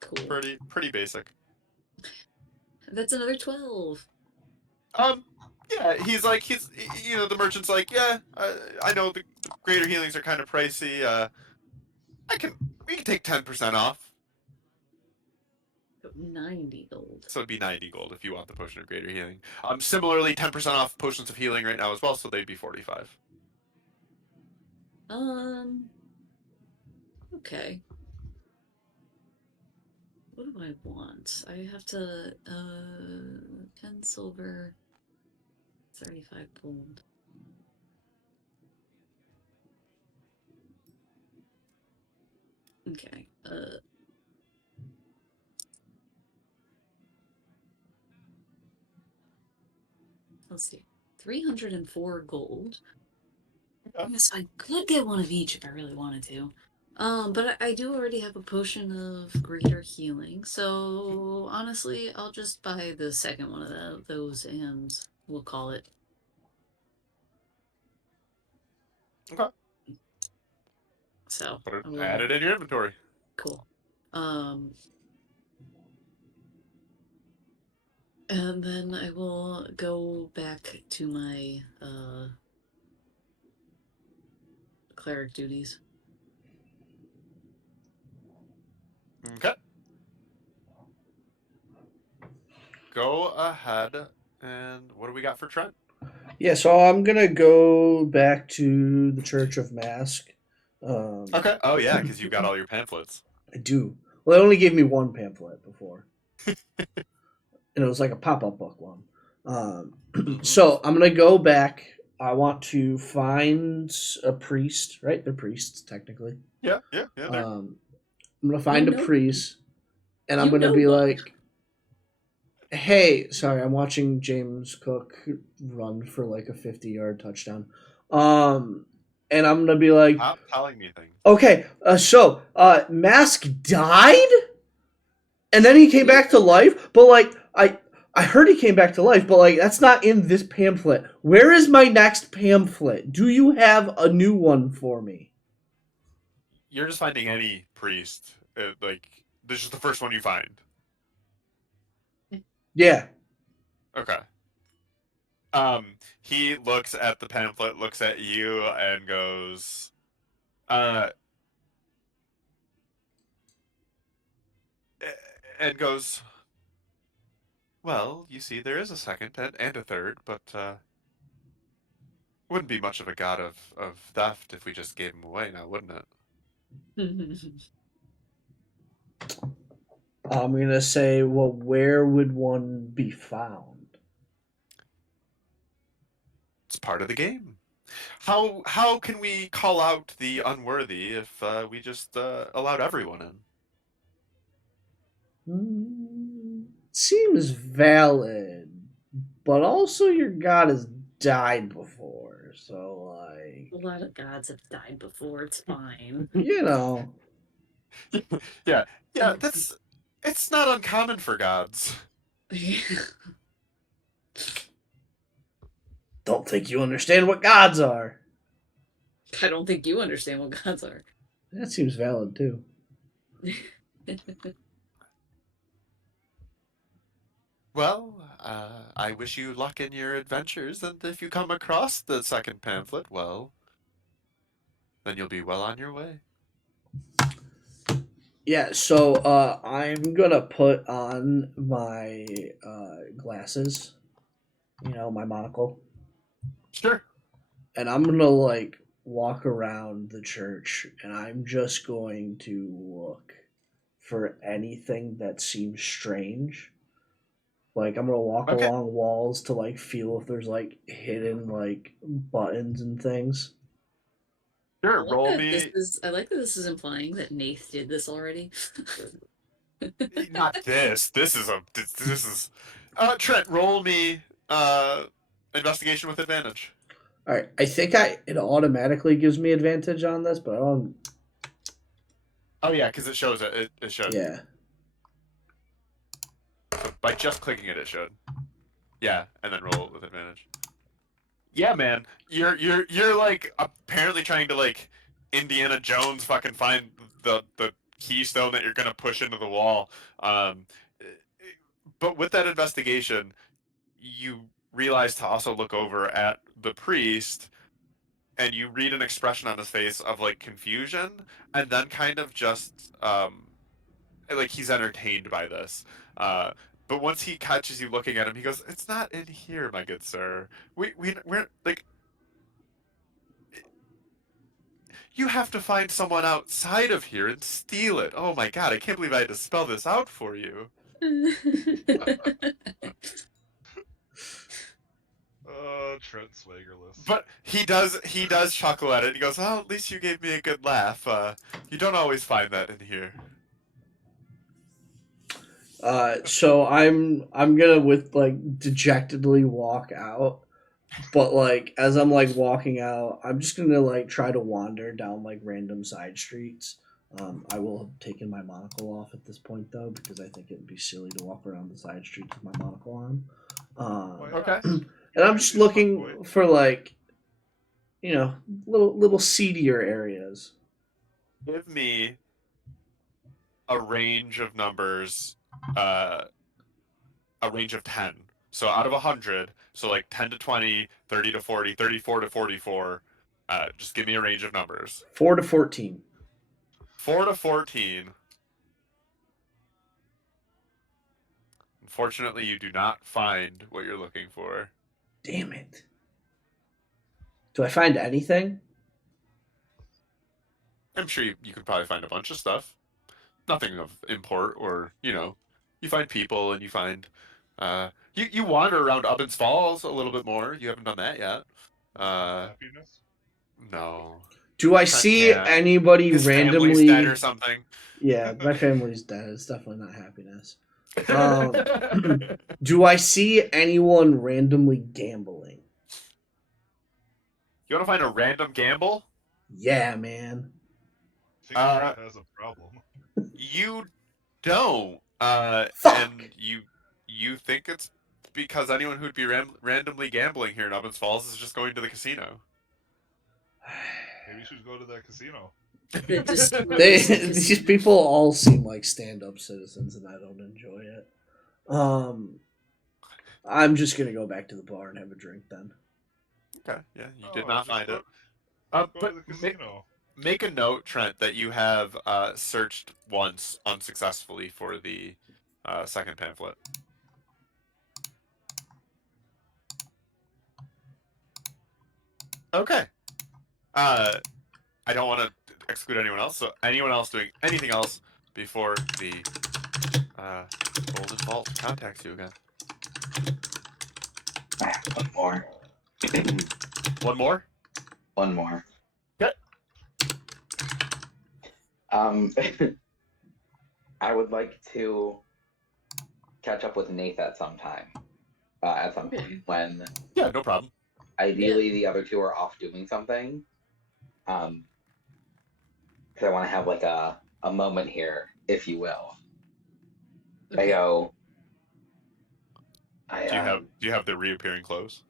Cool. Pretty basic. That's another 12. Yeah, the merchant's like, yeah, I know the greater healings are kind of pricey. We can take 10% off. 90 gold. So it'd be 90 gold if you want the potion of greater healing. Similarly, 10% off potions of healing right now as well, so they'd be 45. Okay. What do I want? I have to, 10 silver, 35 gold. Okay, let's see. 304 gold. Yes, I could get one of each if I really wanted to. But I do already have a potion of greater healing, so honestly, I'll just buy the second one of those and we'll call it. Okay. So, Put it, I will. add it in your inventory. Cool. And then I will go back to my, cleric duties. Okay. Go ahead, and what do we got for Trent? Yeah, so I'm gonna go back to the Church of Mask. Okay. Oh yeah, because you've got all your pamphlets. I do. Well, they only gave me one pamphlet before, and it was like a pop-up book one. So I'm gonna go back. I want to find a priest. Right, they're priests technically. Yeah. There. I'm gonna find a priest, and I'm gonna be like, "Hey, sorry, I'm watching James Cook run for like a 50-yard touchdown." And I'm gonna be like, Stop telling me things. "Okay, so Mask died, and then he came back to life, but like I heard he came back to life, but like that's not in this pamphlet. Where is my next pamphlet? Do you have a new one for me?" You're just finding any priest. Like, this is the first one you find. Yeah. Okay. He looks at the pamphlet, looks at you, and goes, and goes, well, you see, there is a second and a third, but wouldn't be much of a god of theft if we just gave him away now, wouldn't it? I'm gonna say, well, where would one be found? It's part of the game. How can we call out the unworthy if we just allowed everyone in? Seems valid, but also your god has died before, so like a lot of gods have died before. It's fine. you know. Yeah, that's it's not uncommon for gods. Don't think you understand what gods are. I don't think you understand what gods are. That seems valid too. Well, I wish you luck in your adventures, and if you come across the second pamphlet, well, then you'll be well on your way. Yeah, so I'm gonna put on my glasses, my monocle, Sure. and I'm gonna like walk around the church, and I'm just going to look for anything that seems strange. Like I'm gonna walk Okay. along walls to like feel if there's like hidden like buttons and things. Sure. Roll me. I like that this is implying that Nath did this already. Not this. This is. Trent, roll me. Investigation with advantage. All right, I think it automatically gives me advantage on this, but I don't. Oh yeah, because it shows it. It should. Yeah. So by just clicking it, it should. Yeah, and then roll it with advantage. Yeah, man, you're like apparently trying to like Indiana Jones fucking find the keystone that you're gonna push into the wall. But with that investigation, you realize to also look over at the priest, and you read an expression on his face of like confusion, and then kind of just like he's entertained by this. But once he catches you looking at him, he goes, "It's not in here, my good sir. We're like, You have to find someone outside of here and steal it. Oh my god, I can't believe I had to spell this out for you. Trent Swaggerless. But he does chuckle at it. He goes, "Well, at least you gave me a good laugh. You don't always find that in here." So I'm gonna with like dejectedly walk out, but like as I'm like walking out, I'm just gonna like try to wander down like random side streets. I will have taken my monocle off at this point though, because I think it would be silly to walk around the side streets with my monocle on. Why Okay. not? And I'm just You're a smart looking boy. for like, little seedier areas. Give me a range of numbers, uh, a range of 10. So out of 100, so like 10 to 20, 30 to 40, 34 to 44. Just give me a range of numbers. 4 to 14. 4 to 14. Unfortunately, you do not find what you're looking for. Damn it. Do I find anything? I'm sure you could probably find a bunch of stuff. Nothing of import, or you find people and you find you wander around Ubbins Falls a little bit more. You haven't done that yet. Happiness? No. Do I Trent see can't. anybody His family's dead randomly? or something. Yeah, my family's dead. It's definitely not happiness. Do I see anyone randomly gambling? You want to find a random gamble? Yeah, man. I think Trent has a problem. You don't. Fuck. And you think it's because anyone who'd be randomly gambling here in Ubbins Falls is just going to the casino. Maybe you should go to that casino. These people all seem like stand-up citizens, and I don't enjoy it. I'm just gonna go back to the bar and have a drink then. Okay, yeah, you did not find it. Go But to the casino. make a note, Trent, that you have searched once unsuccessfully for the second pamphlet. Okay. I don't want to exclude anyone else, so anyone else doing anything else before the Golden Vault contacts you again. One more. One more? One more. Okay. I would like to catch up with Nath at some time. At some point when Yeah, no problem. ideally the other two are off doing something. Because I want to have like a moment here, if you will. Okay. I go. Do you have the reappearing clothes?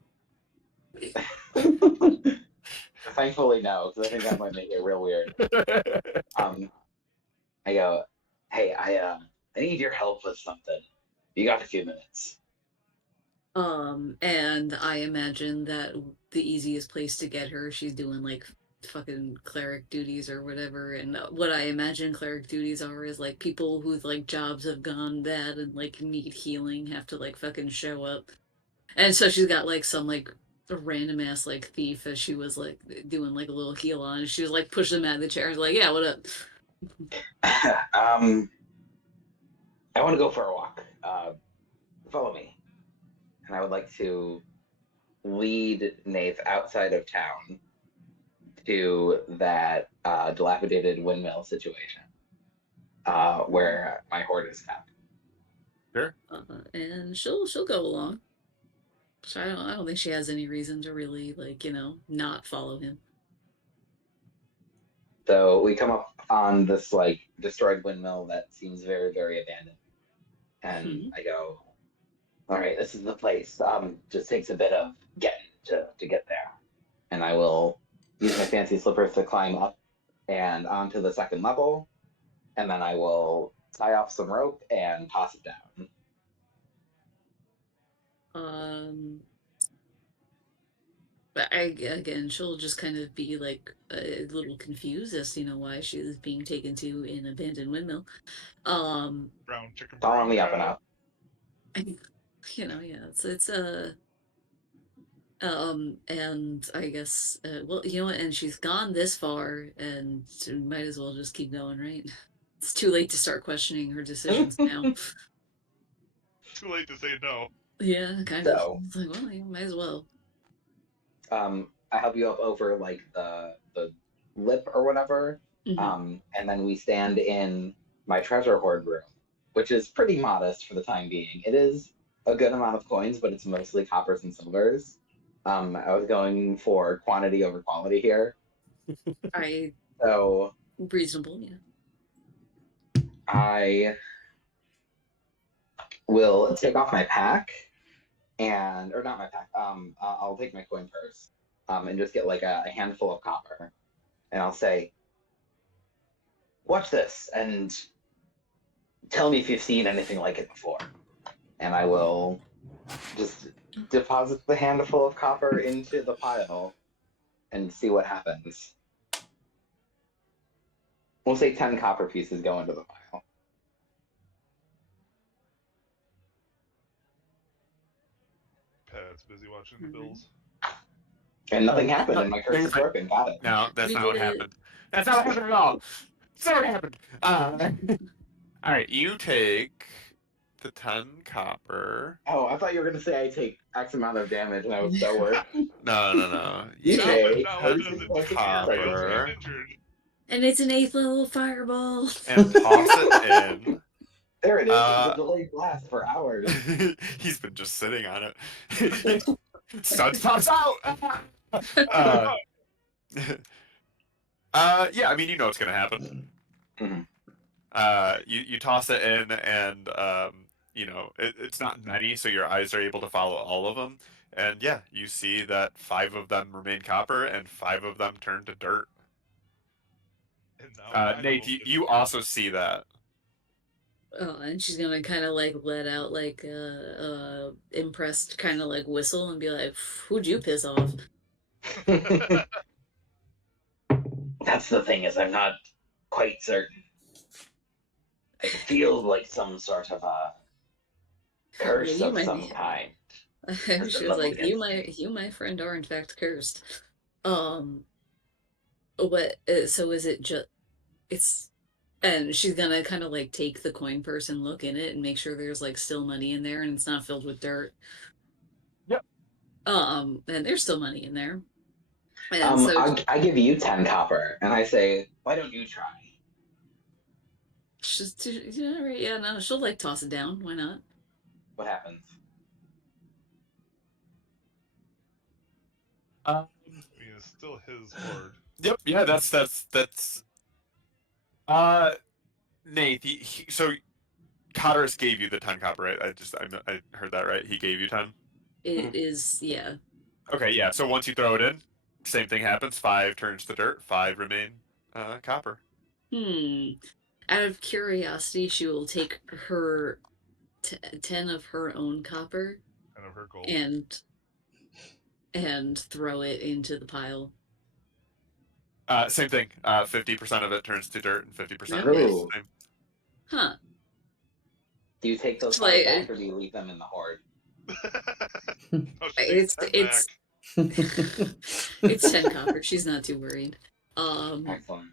Thankfully, no, because I think that might make it real weird. I go, hey, I need your help with something. You got a few minutes. And I imagine that the easiest place to get her, she's doing like fucking cleric duties or whatever. And what I imagine cleric duties are is like people whose like jobs have gone bad and like need healing have to like fucking show up. And so she's got like some like a random ass like thief as she was like doing like a little heal on. And she was like pushing him out of the chair. I was like, yeah, what up? I want to go for a walk. Follow me. And I would like to lead Nath outside of town to that dilapidated windmill situation where my hoard is kept. Sure. And she'll go along. So I don't think she has any reason to really like not follow him. So we come up on this like destroyed windmill that seems very, very abandoned. And I go, all right, this is the place. Just takes a bit of getting to get there. And I will use my fancy slippers to climb up and onto the second level. And then I will tie off some rope and toss it down. But again, she'll just kind of be like a little confused as to why she is being taken to an abandoned windmill. Brown chicken. It's all on the up and up. Yeah, it's And I guess, well, you know what? And she's gone this far, and might as well just keep going, right? It's too late to start questioning her decisions now. Too late to say no. Yeah, kind of. So, It's like, well, you might as well. I help you up over like the lip or whatever, and then we stand in my treasure hoard room, which is pretty modest for the time being. It is a good amount of coins, but it's mostly coppers and silvers. I was going for quantity over quality here, I so reasonable, yeah. I will take off my pack and or not my pack. I'll take my coin purse, and just get like a handful of copper, and I'll say, "Watch this," and tell me if you've seen anything like it before. And I will just deposit the handful of copper into the pile and see what happens. We'll say 10 copper pieces go into the pile. Pat's busy watching the Bills. And nothing happened, and my curse is broken. Got it. No, that's We not what did it. happened. That's not what happened at all. That's not what happened. All right, you take the 10 copper. Oh, I thought you were going to say I take X amount of damage, and I was so worried. No. You No, take but now it 36 doesn't points of trigger copper. Bills copper. getting injured. And it's an 8th level fireball. And toss it in. There it is. The delayed blast for hours. He's been just sitting on it. Sun pops out. Yeah, I mean, you know what's gonna happen. You toss it in, and you know it's not many, so your eyes are able to follow all of them. And yeah, you see that 5 of them remain copper, and 5 of them turn to dirt. And now Nate, you also see that. Oh, and she's gonna kind of like let out like impressed kind of like whistle and be like, "Who'd you piss off?" That's the thing, is I'm not quite certain. It feels like some sort of a curse you of might some be. kind. She was like, "You, my friend, are in fact cursed." What? So is it just? It's. And she's gonna kind of like take the coin purse and look in it and make sure there's like still money in there and it's not filled with dirt. Yep. And there's still money in there. And so I give you 10 copper, and I say, why don't you try? just yeah, no, she'll like toss it down. Why not? What happens? I mean, it's still his hoard. Yep. Yeah. That's. Nate. So Cotterus gave you the 10 copper, right? I heard that right. He gave you 10. It is, yeah. Okay. Yeah. So once you throw it in, same thing happens. 5 turns to dirt. 5 remain copper. Out of curiosity, she will take her 10 of her own copper Kind of her gold. and throw it into the pile. Same thing. 50% of it turns to dirt, and 50% Really? remains the same. Huh. Do you take those It's 5 like- back, or do you leave them in the hoard? No, she takes It's 10 back. it's 10 copper. She's not too worried. Excellent.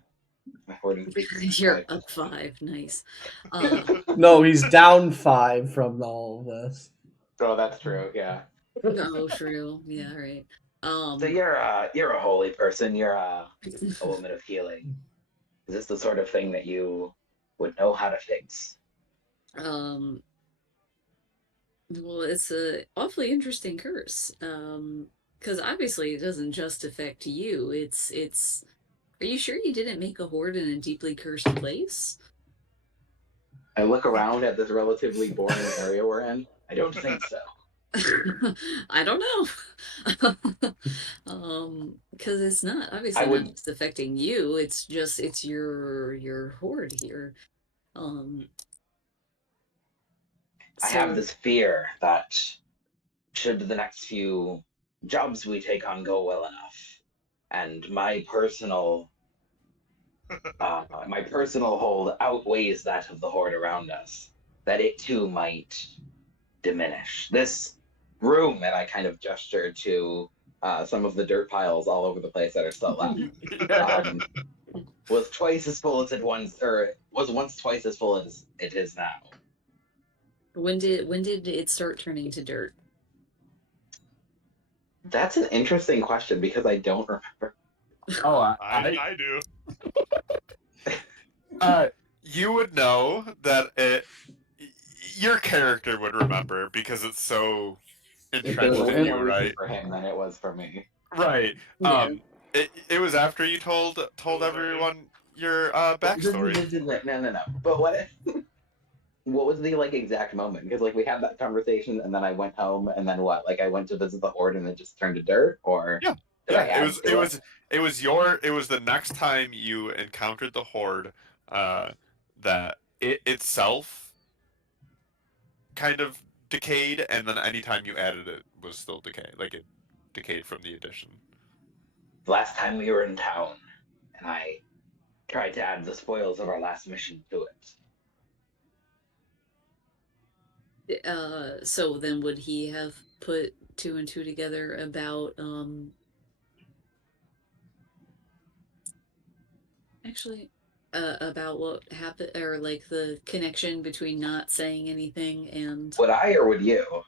My hoarding You're up 5. Nice. No, he's down 5 from all of this. Oh, that's true. Yeah. Oh, true. Yeah, right. So you're a holy person. You're a woman of healing. Is this the sort of thing that you would know how to fix? Well, it's a awfully interesting curse. Because obviously it doesn't just affect you. It's. Are you sure you didn't make a hoard in a deeply cursed place? I look around at this relatively boring area we're in. I don't think so. I don't know. Because it's not obviously not just affecting you. It's your hoard here. I have this fear that should the next few jobs we take on go well enough, and my personal hold outweighs that of the horde around us, that it too might diminish. This room, and I kind of gesture to some of the dirt piles all over the place that are still left. Yeah. Was twice as full as it once, or was once twice as full as it is now. When did it start turning to dirt? That's an interesting question because I don't remember. Oh, I do. You would know that your character would remember because it's so It entrenched was in you, more recent right? for him than it was for me. Right. Yeah. It was after you told everyone your backstory. No. But what what was the like exact moment? Because like we had that conversation and then I went home and then what? Like I went to visit the horde and it just turned to dirt, or Yeah. did I Yeah, add to it? it was the next time you encountered the horde, that it itself kind of decayed, and then anytime you added it was still decay, like it decayed from the addition. Last time we were in town and I tried to add the spoils of our last mission to it. So then would he have put 2 and 2 together about actually about what happened, or like the connection between not saying anything and Would I or would you?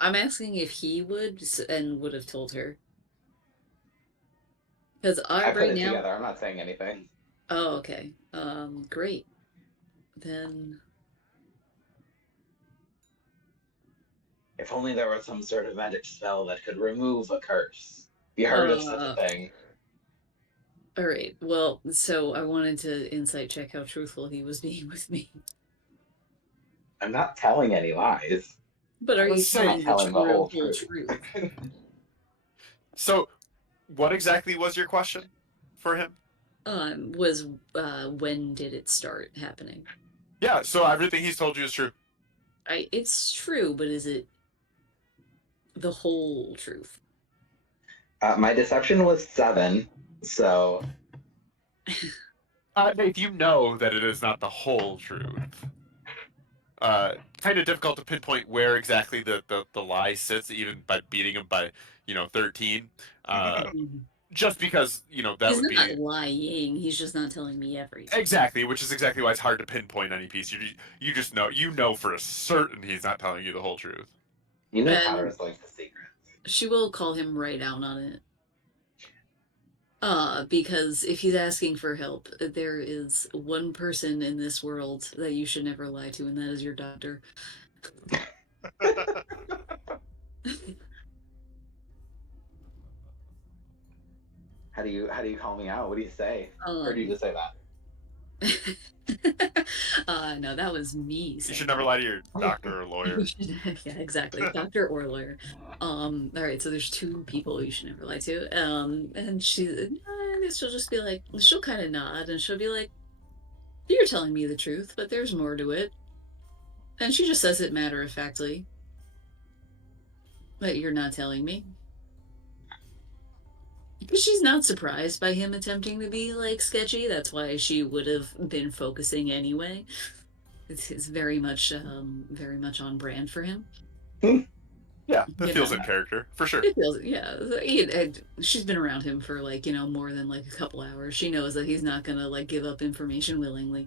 I'm asking if he would and would have told her. Because I put right it now. together. I'm not saying anything. Oh, okay. Great. Then If only there was some sort of magic spell that could remove a curse. You heard of such a thing? all right. Well, so I wanted to insight check how truthful he was being with me. I'm not telling any lies. But are you Let's say telling the telling the whole truth? So, what exactly was your question for him? Was when did it start happening? Yeah, so everything he's told you is true. It's true, but is it the whole truth? My deception was 7, so If you know that it is not the whole truth, kind of difficult to pinpoint where exactly the lie sits, even by beating him by 13. Just because that He's would not be lying. He's just not telling me everything. exactly, which is exactly why it's hard to pinpoint any piece. You just know for a certain he's not telling you the whole truth. you know And Powder's like the secret. she will call him right out on it. Because if he's asking for help, there is one person in this world that you should never lie to, and that is your doctor. How do you call me out? What do you say? Or do you just say that? No, that was me. You should never lie to your doctor or lawyer. Yeah, exactly. Doctor or lawyer. All right, so there's 2 people you should never lie to. And she'll just be like, she'll kind of nod and she'll be like, you're telling me the truth, but there's more to it. And she just says it matter-of-factly. That you're not telling me. But she's not surprised by him attempting to be like sketchy. That's why she would have been focusing anyway. It's very much on brand for him. Yeah, that feels in character for sure. It feels, yeah. She's been around him for like more than like a couple hours. She knows that he's not gonna like give up information willingly.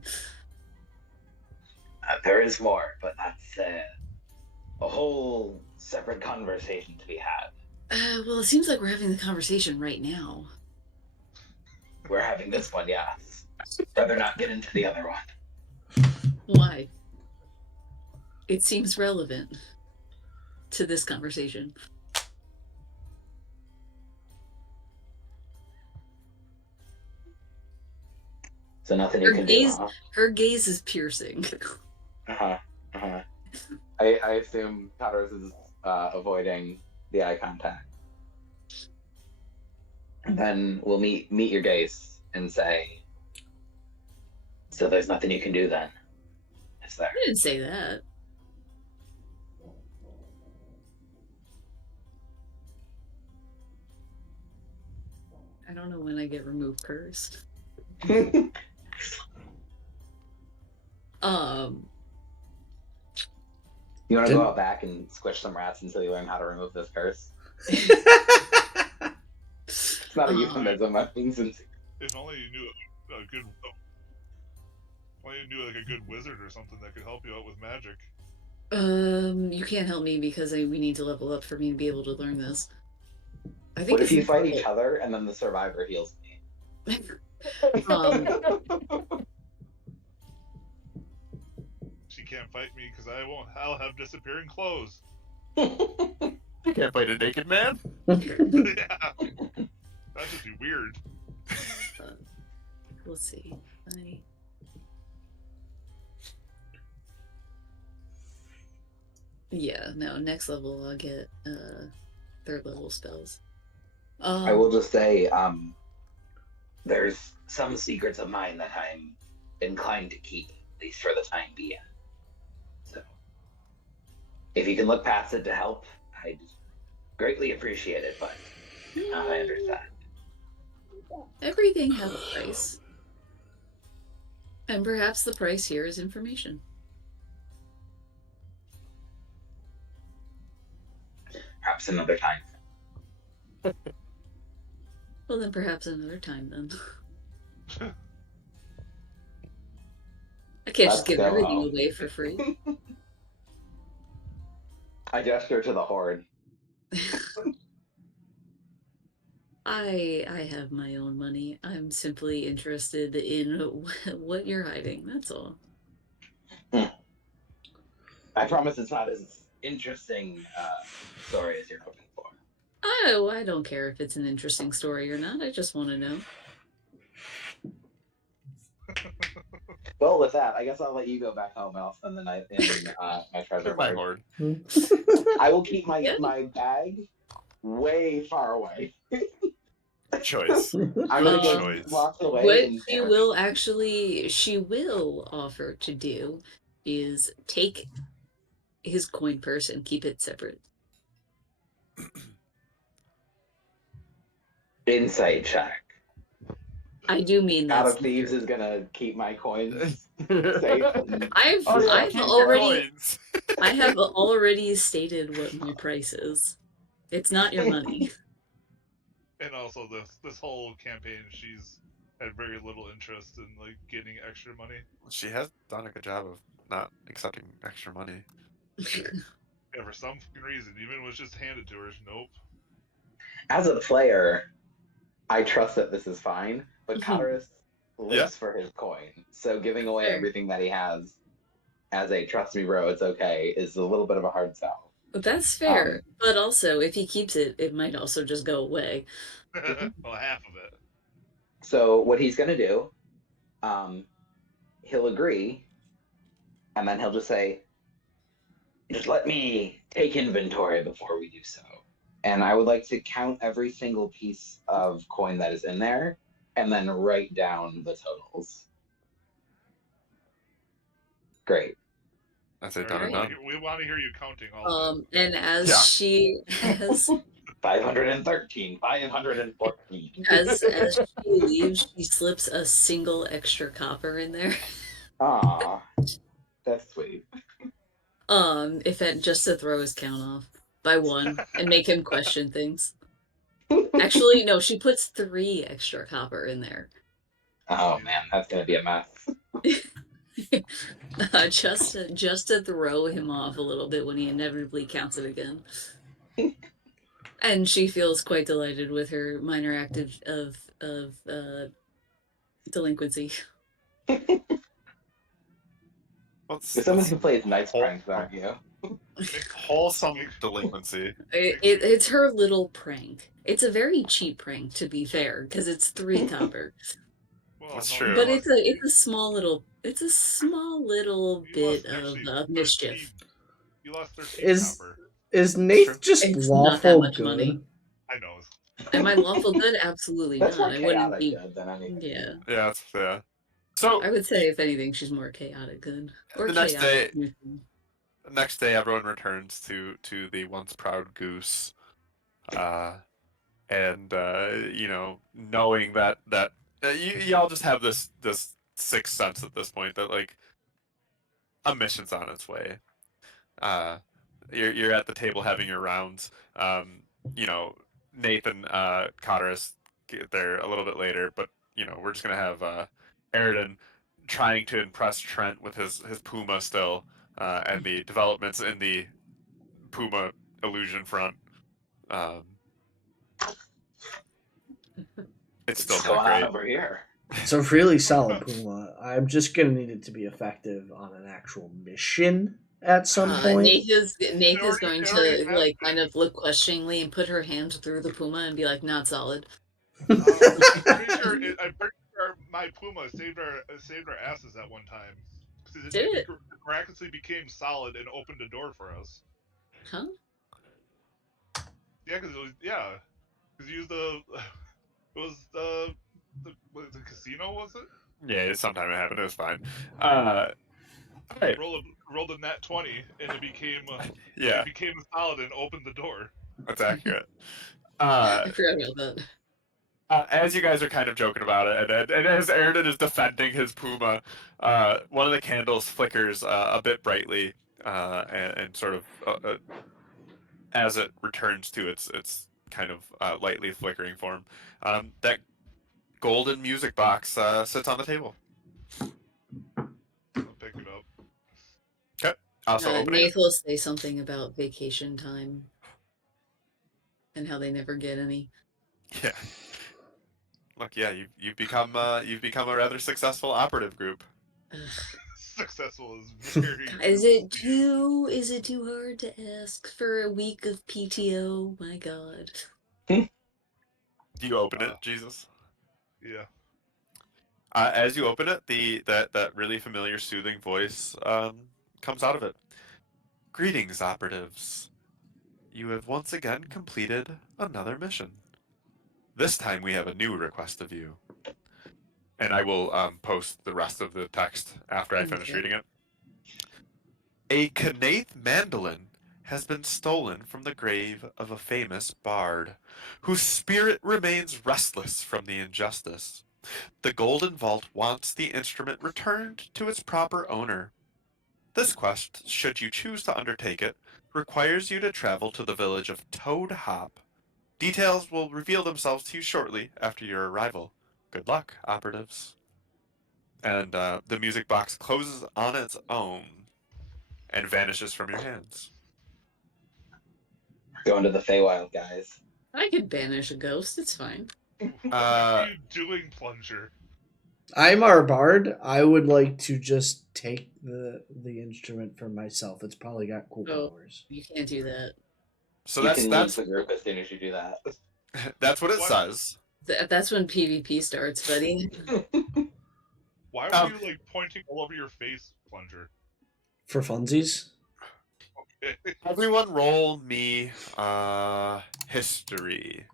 There is more, but that's a whole separate conversation to be had. Well, it seems like we're having the conversation right now. We're having this one, yeah. Rather not get into the other one. Why? It seems relevant to this conversation. So nothing you can do, huh? Her gaze is piercing. I assume Powders is avoiding the eye contact. And then we'll meet your gaze and say, so there's nothing you can do then, is there? I didn't say that. I don't know when I get removed curse. You want to go out back and squish some rats until you learn how to remove this curse? It's not a euphemism. That means sincere. If only you knew a good. Only you knew like a good wizard or something that could help you out with magic. You can't help me because we need to level up for me to be able to learn this. I think What if it's you fight each other and then the survivor heals me? She can't fight me because I won't. I'll have disappearing clothes. You can't fight a naked man. Yeah, that'd just be weird. Let's see. Yeah, no, next level I'll get 3rd level spells. I will just say, there's some secrets of mine that I'm inclined to keep, at least for the time being. So, if you can look past it to help, I'd greatly appreciate it, but I understand. Everything has a price. And perhaps the price here is information. Perhaps another time. Well, then perhaps another time, then. I can't just give everything away for free. I gesture to the horde. I have my own money. I'm simply interested in what you're hiding, that's all. I promise it's not as interesting story as you're hoping for. Oh, I don't care if it's an interesting story or not. I just want to know. Well, with that, I guess I'll let you go back home and I'll spend the night in my treasure My hoard. horde. I will keep my bag way far away. Choice. I'm gonna get choice. locked away. What she will offer to do is take his coin purse and keep it separate. Insight check. I do mean that. Out of Thieves is gonna keep my coins safe. I've already stated what my price is. It's not your money. And also, this whole campaign, she's had very little interest in like getting extra money. She has done a good job of not accepting extra money. Yeah, for some reason, even when it was just handed to her, nope. As a player, I trust that this is fine, but Cotterus lives for his coin, so giving away everything that he has as a trust me bro, it's okay, is a little bit of a hard sell. That's fair, but also if he keeps it, it might also just go away. Well, half of it. So what he's gonna do, he'll agree, and then he'll just say, just let me take inventory before we do so. And I would like to count every single piece of coin that is in there, and then write down the totals. Great. That's it, done and done. We want to hear you counting all of it. And as she has 513, 514. As she leaves, she slips a single extra copper in there. Aw, that's sweet. If it just to throw his count off by 1 and make him question things. Actually, no, she puts 3 extra copper in there. Oh man, that's gonna be a mess. just to throw him off a little bit when he inevitably counts it again. And she feels quite delighted with her minor act of delinquency. Someone who plays nice pranks, aren't you? Wholesome delinquency. It's her little prank. It's a very cheap prank, to be fair, because it's 3 copper. Well, That's true. But it's a small little bit of mischief. You lost 13 copper. Is Nate just it's lawful not that much good? money. I know. Am I lawful good? Absolutely That's not. more I wouldn't be. good than anything. Yeah. Yeah, that's fair. So I would say, if anything, she's more chaotic good. Or the next day, neutral. next day, everyone returns to the once proud goose, and you know, knowing that y'all just have this sixth sense at this point that like a mission's on its way. You're at the table having your rounds. You know, Nathan Cotterus get there a little bit later, but we're just gonna have Aridin trying to impress Trent with his Puma still, and the developments in the Puma illusion front. It's still What's not going on great. over here? It's a really solid Puma. I'm just gonna need it to be effective on an actual mission at some point. Natha's going It to already has like kind of look questioningly and put her hand through the Puma and be like, "Not solid." I'm pretty sure my Puma saved our asses at one time. 'Cause Did it? miraculously became solid and opened a door for us. Huh? Yeah, because you used it was the casino, was it? Yeah, sometime it happened. It was fine. Right. Rolled a nat 20 and it became Yeah, solid and opened the door. that's accurate. I forgot about that. As you guys are kind of joking about it, and as Aridin is defending his Puma, one of the candles flickers a bit brightly, and sort of as it returns to its kind of lightly flickering form. That golden music box sits on the table. I'll pick it up. Okay. Also opening it. Nath will say something about vacation time and how they never get any. Yeah. Look, yeah, you've become a rather successful operative group. Ugh. Successful is very. Is it too hard to ask for a week of PTO? My God. Do you open it, Jesus? Yeah. As you open it, that really familiar, soothing voice comes out of it. Greetings, operatives. You have once again completed another mission. This time we have a new request of you. And I will post the rest of the text after I finish Okay. reading it. A Knaith mandolin has been stolen from the grave of a famous bard, whose spirit remains restless from the injustice. The Golden Vault wants the instrument returned to its proper owner. This quest, should you choose to undertake it, requires you to travel to the village of Toad Hop. Details will reveal themselves to you shortly after your arrival. Good luck, operatives. And the music box closes on its own and vanishes from your hands. Going to the Feywild, guys. I could banish a ghost. It's fine. What are you doing, Plunger? I'm our bard. I would like to just take the instrument for myself. It's probably got cool powers. You can't do that. So You that's can leave the group as soon as you do that. that's what it What? says. That's when PvP starts, buddy. Why were you like pointing all over your face, Plunger? For funsies? Okay. Everyone roll me history.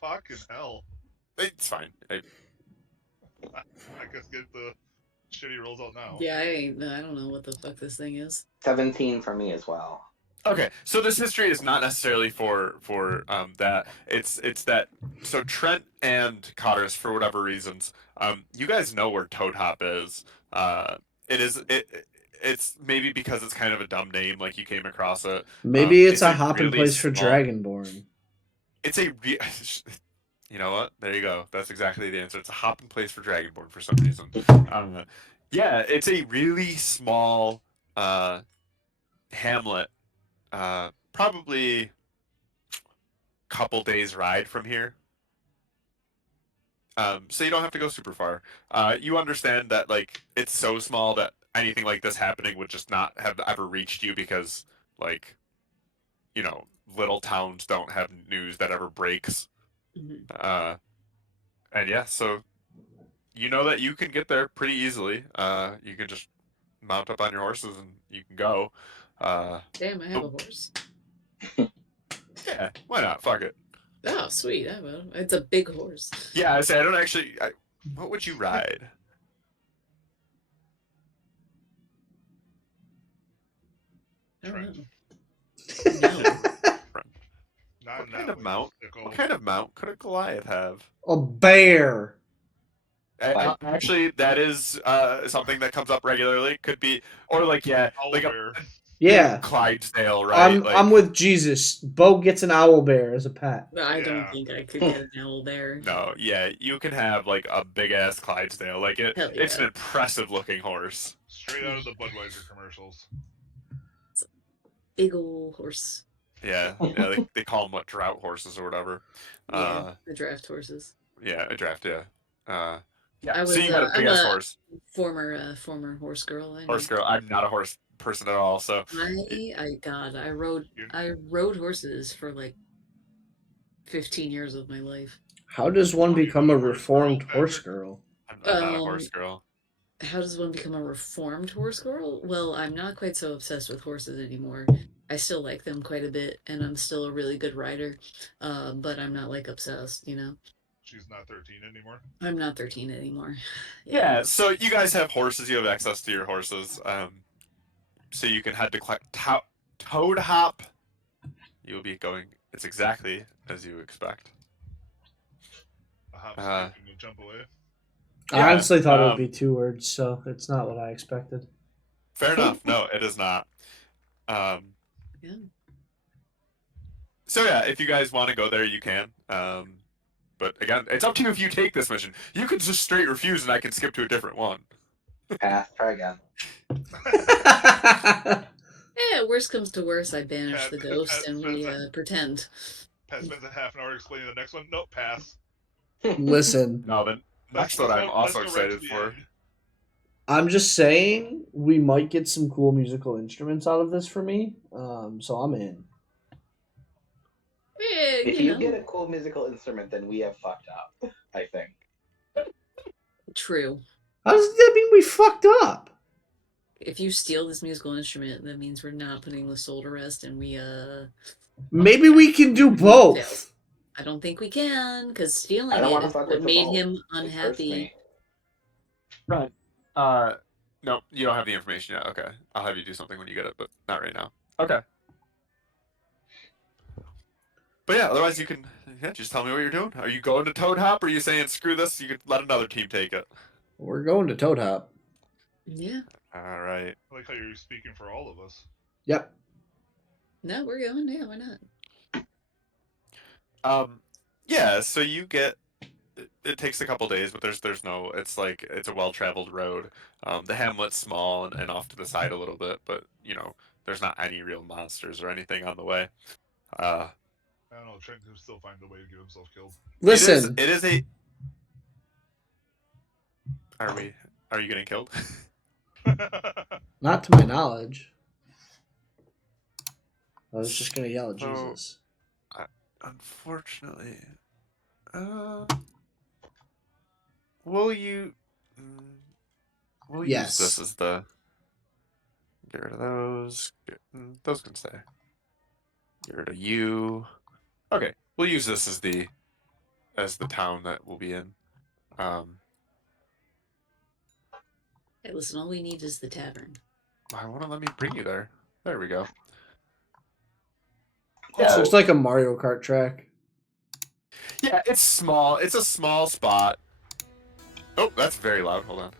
Fucking hell. It's fine. I guess get the shitty rolls out now. Yeah, I don't know what the fuck this thing is. 17 for me as well. Okay, so this history is not necessarily for that. It's that. So Trent and Cotter's, for whatever reasons, you guys know where Toad Hop is. It's maybe because it's kind of a dumb name, like you came across it. Maybe it's a hopping really place for small- Dragonborn. It's a you know what? There you go. That's exactly the answer. It's a hopping place for Dragonborn for some reason. Yeah, it's a really small hamlet. Probably a couple days ride from here. So you don't have to go super far. You understand that like it's so small that anything like this happening would just not have ever reached you because like little towns don't have news that ever breaks. Mhm. And yeah, so you know that you can get there pretty easily. You can just mount up on your horses and you can go. Damn, I have a horse. Yeah, why not? Fuck it. Oh, sweet. I will. It's a big horse. Yeah, I say I don't actually. What would you ride? I don't Trent. know. No. Not What kind that of way, mount? sickle. What kind of mount could a Goliath have? A bear. Actually, that is something that comes up regularly. Could be, or like Owlbear. Yeah. Clydesdale, right? I'm with Jesus. Bo gets an owl bear as a pet. I don't Yeah. think I could get an owl bear. No, yeah, you can have like a big ass Clydesdale. Like Hell it's an yeah. impressive looking horse. Straight out of the Budweiser commercials. Big ol' horse. Yeah, they call them what, drought horses or whatever. Yeah, the draft horses. Yeah, a draft. Yeah. Yeah. I was, So you got a big I'm ass a horse. former horse girl. I know. Horse girl. I'm not a horse person at all. So I rode horses for like 15 years of my life. How does one become a reformed horse girl? I'm not a horse girl. How does one become a reformed horse girl? Well, I'm not quite so obsessed with horses anymore. I still like them quite a bit, and I'm still a really good rider, but I'm not like obsessed, you know? She's not 13 anymore. I'm not 13 anymore. Yeah, so you guys have horses. You have access to your horses. So you can head to Toad Hop. You'll be going. It's exactly as you expect. A hop, skip, and a jump away. I honestly thought it would be 2 words, so it's not what I expected. Fair enough. No, it is not. Yeah. So yeah, if you guys want to go there, you can. But again, it's up to you if you take this mission. You can just straight refuse, and I can skip to a different one. Pass. Try again. Yeah, worst comes to worst, I banish Pat- the ghost Pat and we spends pretend. Pat spends a half an hour explaining the next one. Nope, pass. Listen, No, then that's what I'm also excited for. I'm just saying we might get some cool musical instruments out of this for me. So I'm in. Yeah, If you get a cool musical instrument, then we have fucked up, I think. True. How does that mean we fucked up? If you steal this musical instrument, that means we're not putting the soul to rest, and we Maybe we can do both. I don't think we can, because stealing I don't it wanna is fuck what with the made vault. him It hurts unhappy. me. Right. No, you don't have the information yet. Okay, I'll have you do something when you get it, but not right now. Okay. But yeah, otherwise you can just tell me what you're doing. Are you going to Toad Hop, or are you saying screw this? You could let another team take it. We're going to Toad Hop. Yeah. All right. I like how you're speaking for all of us. Yep. No, we're going. Yeah, why not? Yeah. So you get. It takes a couple days, but there's no. It's like it's a well-traveled road. The hamlet's small and off to the side a little bit, but there's not any real monsters or anything on the way. I don't know. Trent can still find a way to get himself killed. Listen. It is a. Are you getting killed? Not to my knowledge. I was just gonna yell at Jesus. Unfortunately, will you? We'll Yes. use this as the. Get rid of those. Those can stay. Get rid of you. Okay, we'll use this as the town that we'll be in. Hey, listen, all we need is the tavern. Why won't it let me bring you there? There we go. This looks like a Mario Kart track. Yeah, it's small. It's a small spot. Oh, that's very loud. Hold on.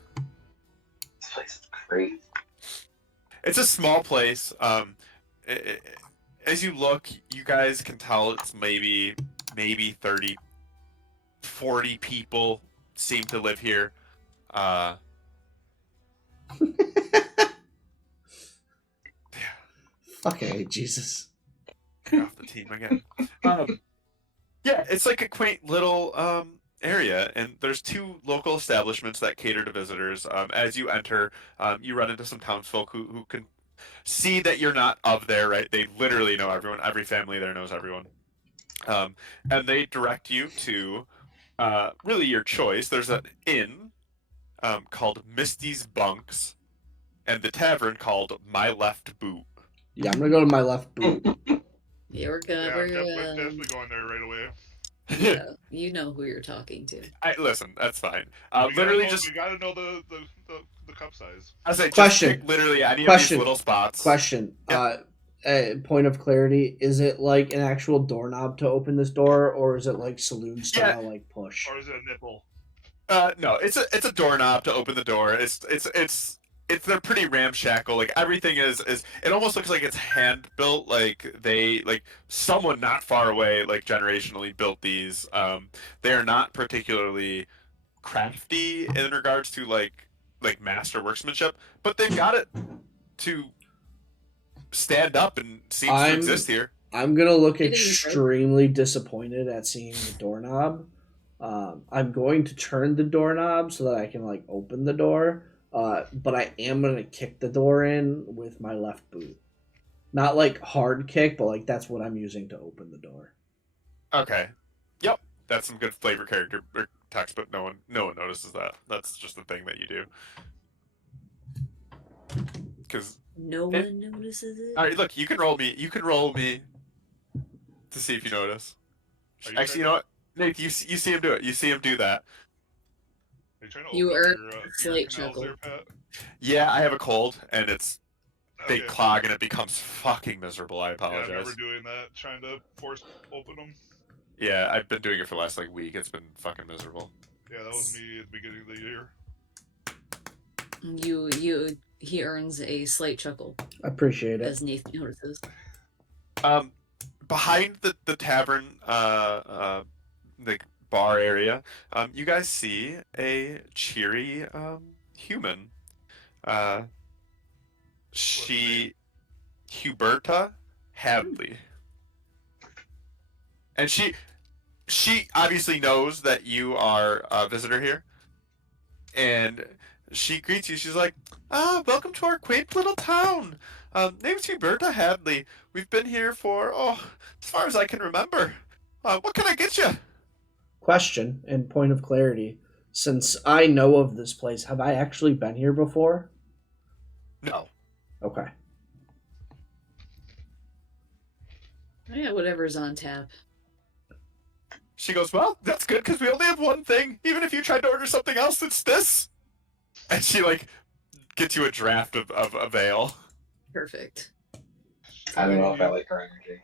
This place is crazy. It's a small place. As you look, you guys can tell it's maybe 30, 40 people seem to live here. Okay, Jesus. Get off the team again. Yeah, it's like a quaint little area, and there's 2 local establishments that cater to visitors. As you enter, you run into some townsfolk who can see that you're not of there, right? They literally know everyone. Every family there knows everyone. And they direct you to really your choice. There's an inn called Misty's Bunks, and the tavern called My Left Boot. Yeah, I'm gonna go to my left boot. Yeah, we're good. Yeah, We're definitely going there right away. yeah, you know who you're talking to. Listen, that's fine. We Literally gotta know, just. we gotta know the cup size. I say, Question. just pick literally any of Question. these little spots. Question. Point of clarity: is it like an actual doorknob to open this door, or is it like saloon style, like push? Or is it a nipple? No, it's a doorknob to open the door. It's they're pretty ramshackle. Like everything is it almost looks like it's hand built. Like someone not far away, like generationally built these. They are not particularly crafty in regards to like master workmanship, but they've got it to stand up and seems to exist here. I'm gonna look It is, right? extremely disappointed at seeing the doorknob. I'm going to turn the doorknob so that I can like open the door. But I am gonna kick the door in with my left boot. Not like hard kick, but like that's what I'm using to open the door. Okay. Yep. That's some good flavor character or text, but no one notices that. That's just the thing that you do. Because No one notices it. all right, look, you can roll me. You can roll me to see if you notice. Actually, you know what, Nate? You see him do it. You see him do that. Are you trying to You open earn up your slate canals chuckle. there, Pat? Yeah, I have a cold, and it's they Okay. clog, and it becomes fucking miserable. I Yeah, I apologize. remember doing that, trying to force open them. Yeah, I've been doing it for the last like week. It's been fucking miserable. Yeah, that was me at the beginning of the year. He earns a slight chuckle I appreciate it. as Nathan notices. Behind the tavern, the bar area, you guys see a cheery human. Huberta Hadley, and she obviously knows that you are a visitor here, and she greets you. She's like, welcome to our quaint little town. Name's Huberta Hadley. We've been here for, as far as I can remember. What can I get you? Question and point of clarity. Since I know of this place, have I actually been here before? No. Okay. Yeah, whatever's on tap. She goes, well, that's good because we only have one thing. Even if you tried to order something else, it's this. And she like gets you a draft of ale. Perfect. I don't know if I like her energy.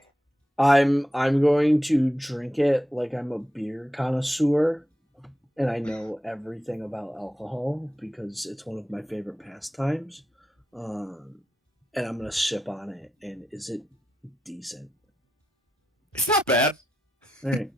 I'm going to drink it like I'm a beer connoisseur and I know everything about alcohol because it's one of my favorite pastimes. And I'm gonna sip on it. And is it decent? It's not bad. All right.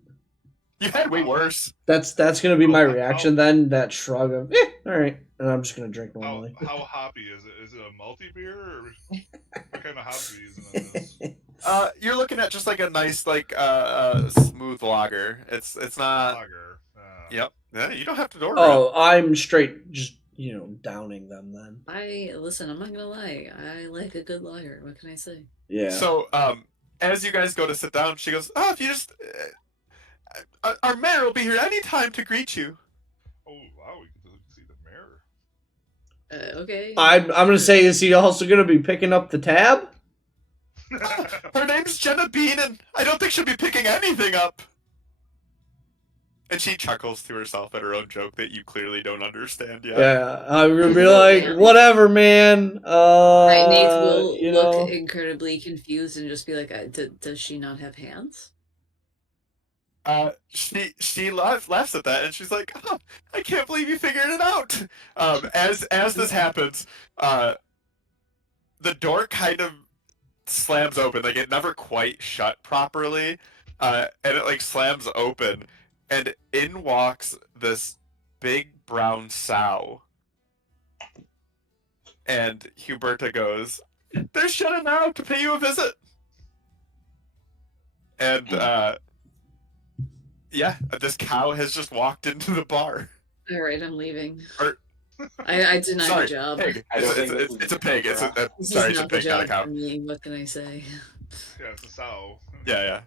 You had way worse. That's gonna be my reaction then. That shrug of all right, and I'm just gonna drink How, normally. how hoppy is it? Is it a multi beer or what kind of hops are you using on this? You're looking at just like a nice like smooth lager. It's not. Lager. Yep. Yeah, you don't have to order Oh, I'm straight just downing them then. Listen, I'm not gonna lie. I like a good lager. What can I say? Yeah. So as you guys go to sit down, she goes, if you just our mayor will be here anytime to greet you. Oh wow, we get to see the mayor. Okay. I'm gonna say, is he also gonna be picking up the tab? Her name's Jenna Bean, and I don't think she'll be picking anything up. And she chuckles to herself at her own joke that you clearly don't understand yet. Yeah, I'm gonna be like, whatever, man. Right, Nate will know. look incredibly confused and just be like, "Does she not have hands?" She laughs at that, and she's like, I can't believe you figured it out. As this happens, the door kind of slams open, like it never quite shut properly, and it like slams open, and in walks this big brown sow. And Huberta goes, they're shutting out to pay you a visit. And yeah, this cow has just walked into the bar. All right, I'm leaving. Or, I denied sorry, the job. pig. It's a pig. This Sorry, is it's a not the pig, not a job cow. for me. What can I say? Yeah, it's a sow. Yeah.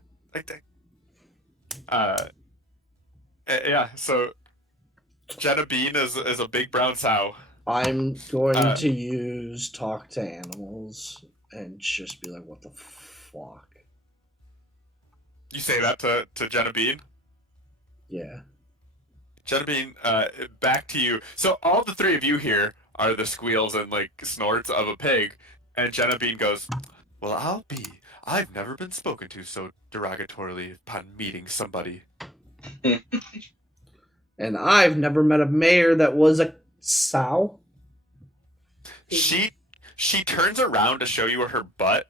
Yeah. So Jenna Bean is a big brown sow. I'm going to use talk to animals and just be like, what the fuck? You say that to Jenna Bean? Yeah. Jenna Bean, back to you. So all the three of you here are the squeals and like snorts of a pig, and Jenna Bean goes, well, I've never been spoken to so derogatorily upon meeting somebody. And I've never met a mayor that was a sow. She turns around to show you her butt,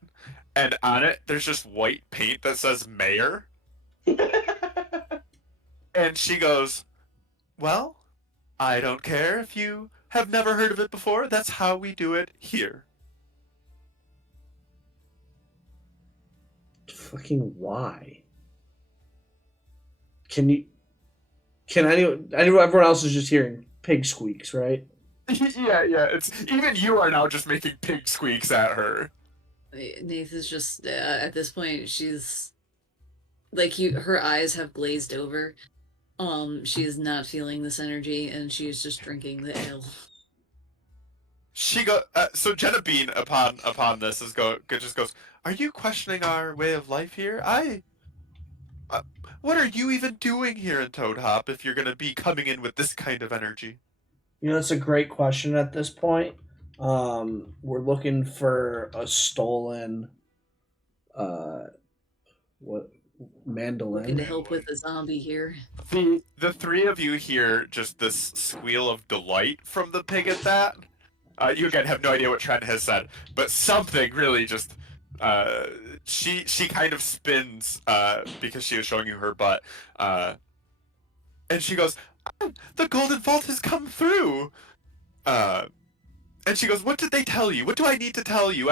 and on it there's just white paint that says mayor, and she goes, "Well, I don't care if you have never heard of it before. That's how we do it here." Fucking why? Can everyone else is just hearing pig squeaks, right? Yeah. It's even you are now just making pig squeaks at her. Nath is just at this point. She's like her eyes have glazed over. She is not feeling this energy, and she is just drinking the ale. She so Jenna Bean upon this just goes, "Are you questioning our way of life here? What are you even doing here in Toad Hop if you're gonna be coming in with this kind of energy?" That's a great question at this point. We're looking for a stolen, what mandolin? Looking to help with a zombie here. The three of you hear just this squeal of delight from the pig at that. You again have no idea what Trent has said, but something really just she kind of spins because she is showing you her butt, and she goes, "Oh, the golden vault has come through." And she goes, "What did they tell you? What do I need to tell you?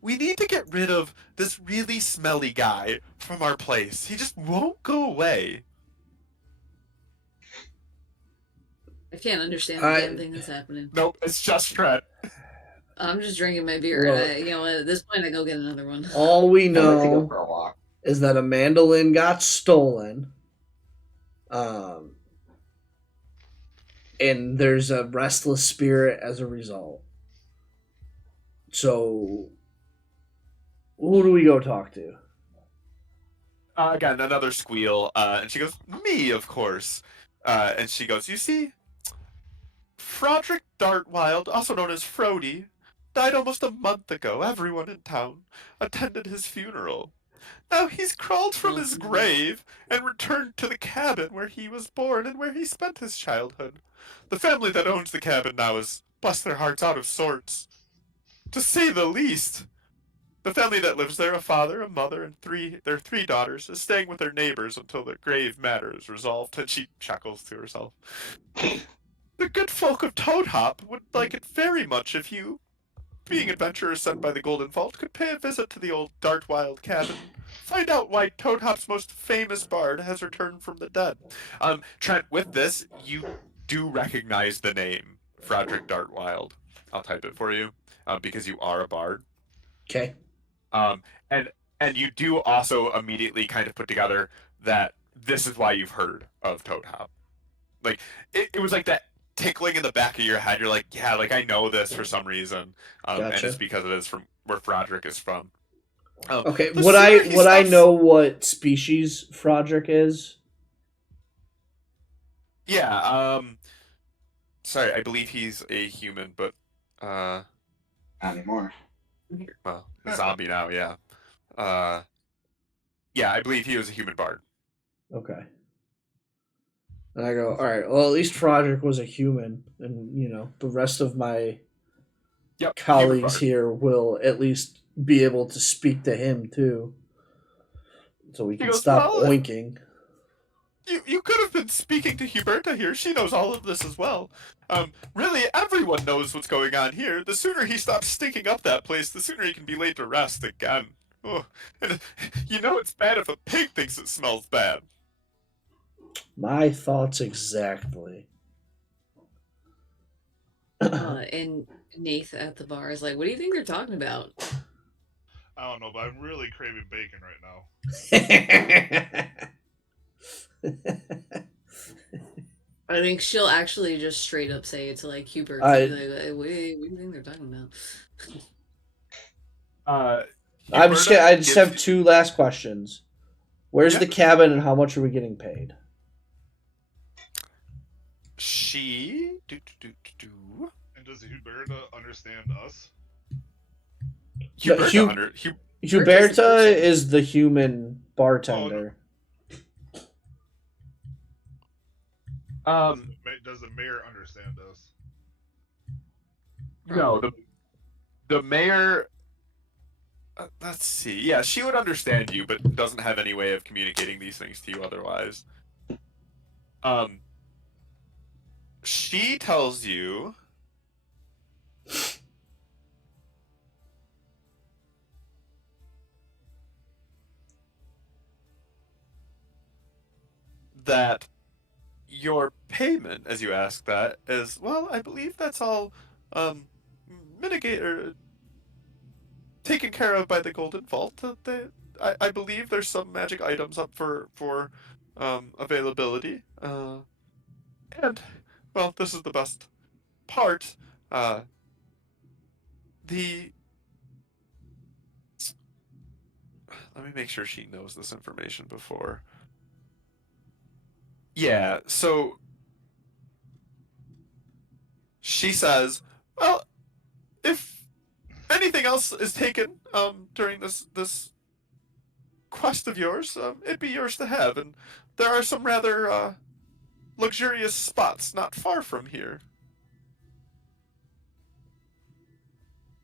We need to get rid of this really smelly guy from our place. He just won't go away." I can't understand the damn thing that's happening. Nope, it's just Trent. I'm just drinking my beer. Look, You know, at this point, I go get another one. All we I'd like to go know for a walk. is that a mandolin got stolen. And there's a restless spirit as a result. So, who do we go talk to? Again, another squeal, and she goes, "Me, of course." And she goes, "You see, Froderick Dartwild, also known as Frody, died almost a month ago. Everyone in town attended his funeral. Now he's crawled from his grave and returned to the cabin where he was born and where he spent his childhood. The family that owns the cabin now is, bless their hearts, out of sorts, to say the least. The family that lives there, a father, a mother, and their three daughters, is staying with their neighbors until the grave matter is resolved," and she chuckles to herself. "The good folk of Toad Hop would like it very much if you, being adventurers sent by the Golden Vault, could pay a visit to the old Dartwild cabin. Find out why Toad Hop's most famous bard has returned from the dead." Trent, with this, you do recognize the name Frederick Dartwild. I'll type it for you, because you are a bard. Okay. And you do also immediately kind of put together that this is why you've heard of Toad Hop. Like, it was like that tickling in the back of your head. You're like, yeah, like I know this for some reason, and Gotcha. it's because it is from where Froderick is from. Okay, would I know what species Froderick is? Yeah. Sorry, I believe he's a human, but Not anymore. well, a zombie now. Yeah. Yeah, I believe he was a human bard. Okay. And I go, all right. Well, at least Froderick was a human, and the rest of my colleagues here will at least be able to speak to him too, so we can stop oinking. You could have been speaking to Huberta here. She knows all of this as well. Really, everyone knows what's going on here. The sooner he stops stinking up that place, the sooner he can be laid to rest again. Oh, and it's bad if a pig thinks it smells bad. My thoughts exactly. And Nath at the bar is like, "What do you think they're talking about?" I don't know, but I'm really craving bacon right now. I think she'll actually just straight up say it to like Hubert. Like, what do you think they're talking about? I just have two last questions. Where's the cabin, and how much are we getting paid? And does Huberta understand us? Huberta is the human bartender. Does the mayor understand us? No, The mayor. Let's see. Yeah, she would understand you, but doesn't have any way of communicating these things to you otherwise. She tells you that your payment, as you ask that, is, well, I believe that's all mitigate or taken care of by the Golden Vault. I believe there's some magic items up for availability. And well, this is the best part. The Let me make sure she knows this information before. Yeah, so she says, well, if anything else is taken during this quest of yours, it'd be yours to have, and there are some rather luxurious spots not far from here.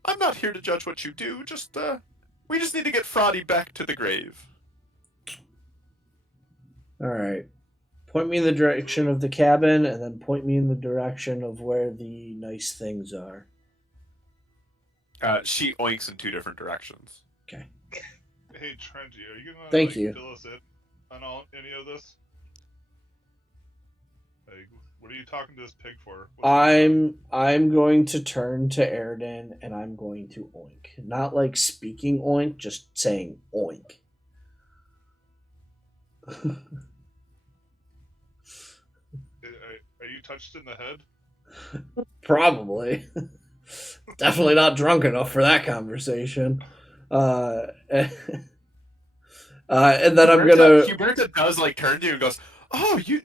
I'm not here to judge what you do, we just need to get Fraudy back to the grave. Alright. Point me in the direction of the cabin, and then point me in the direction of where the nice things are. She oinks in 2 different directions. Okay. Hey, Trendy, are you gonna Thank you. fill us in on any of this? Like, what are you talking to this pig for? I'm going to turn to Airden and I'm going to oink. Not like speaking oink, just saying oink. Are you touched in the head? Probably. Definitely not drunk enough for that conversation. And then I'm gonna. Huberta does like turn to you and goes, "Oh, you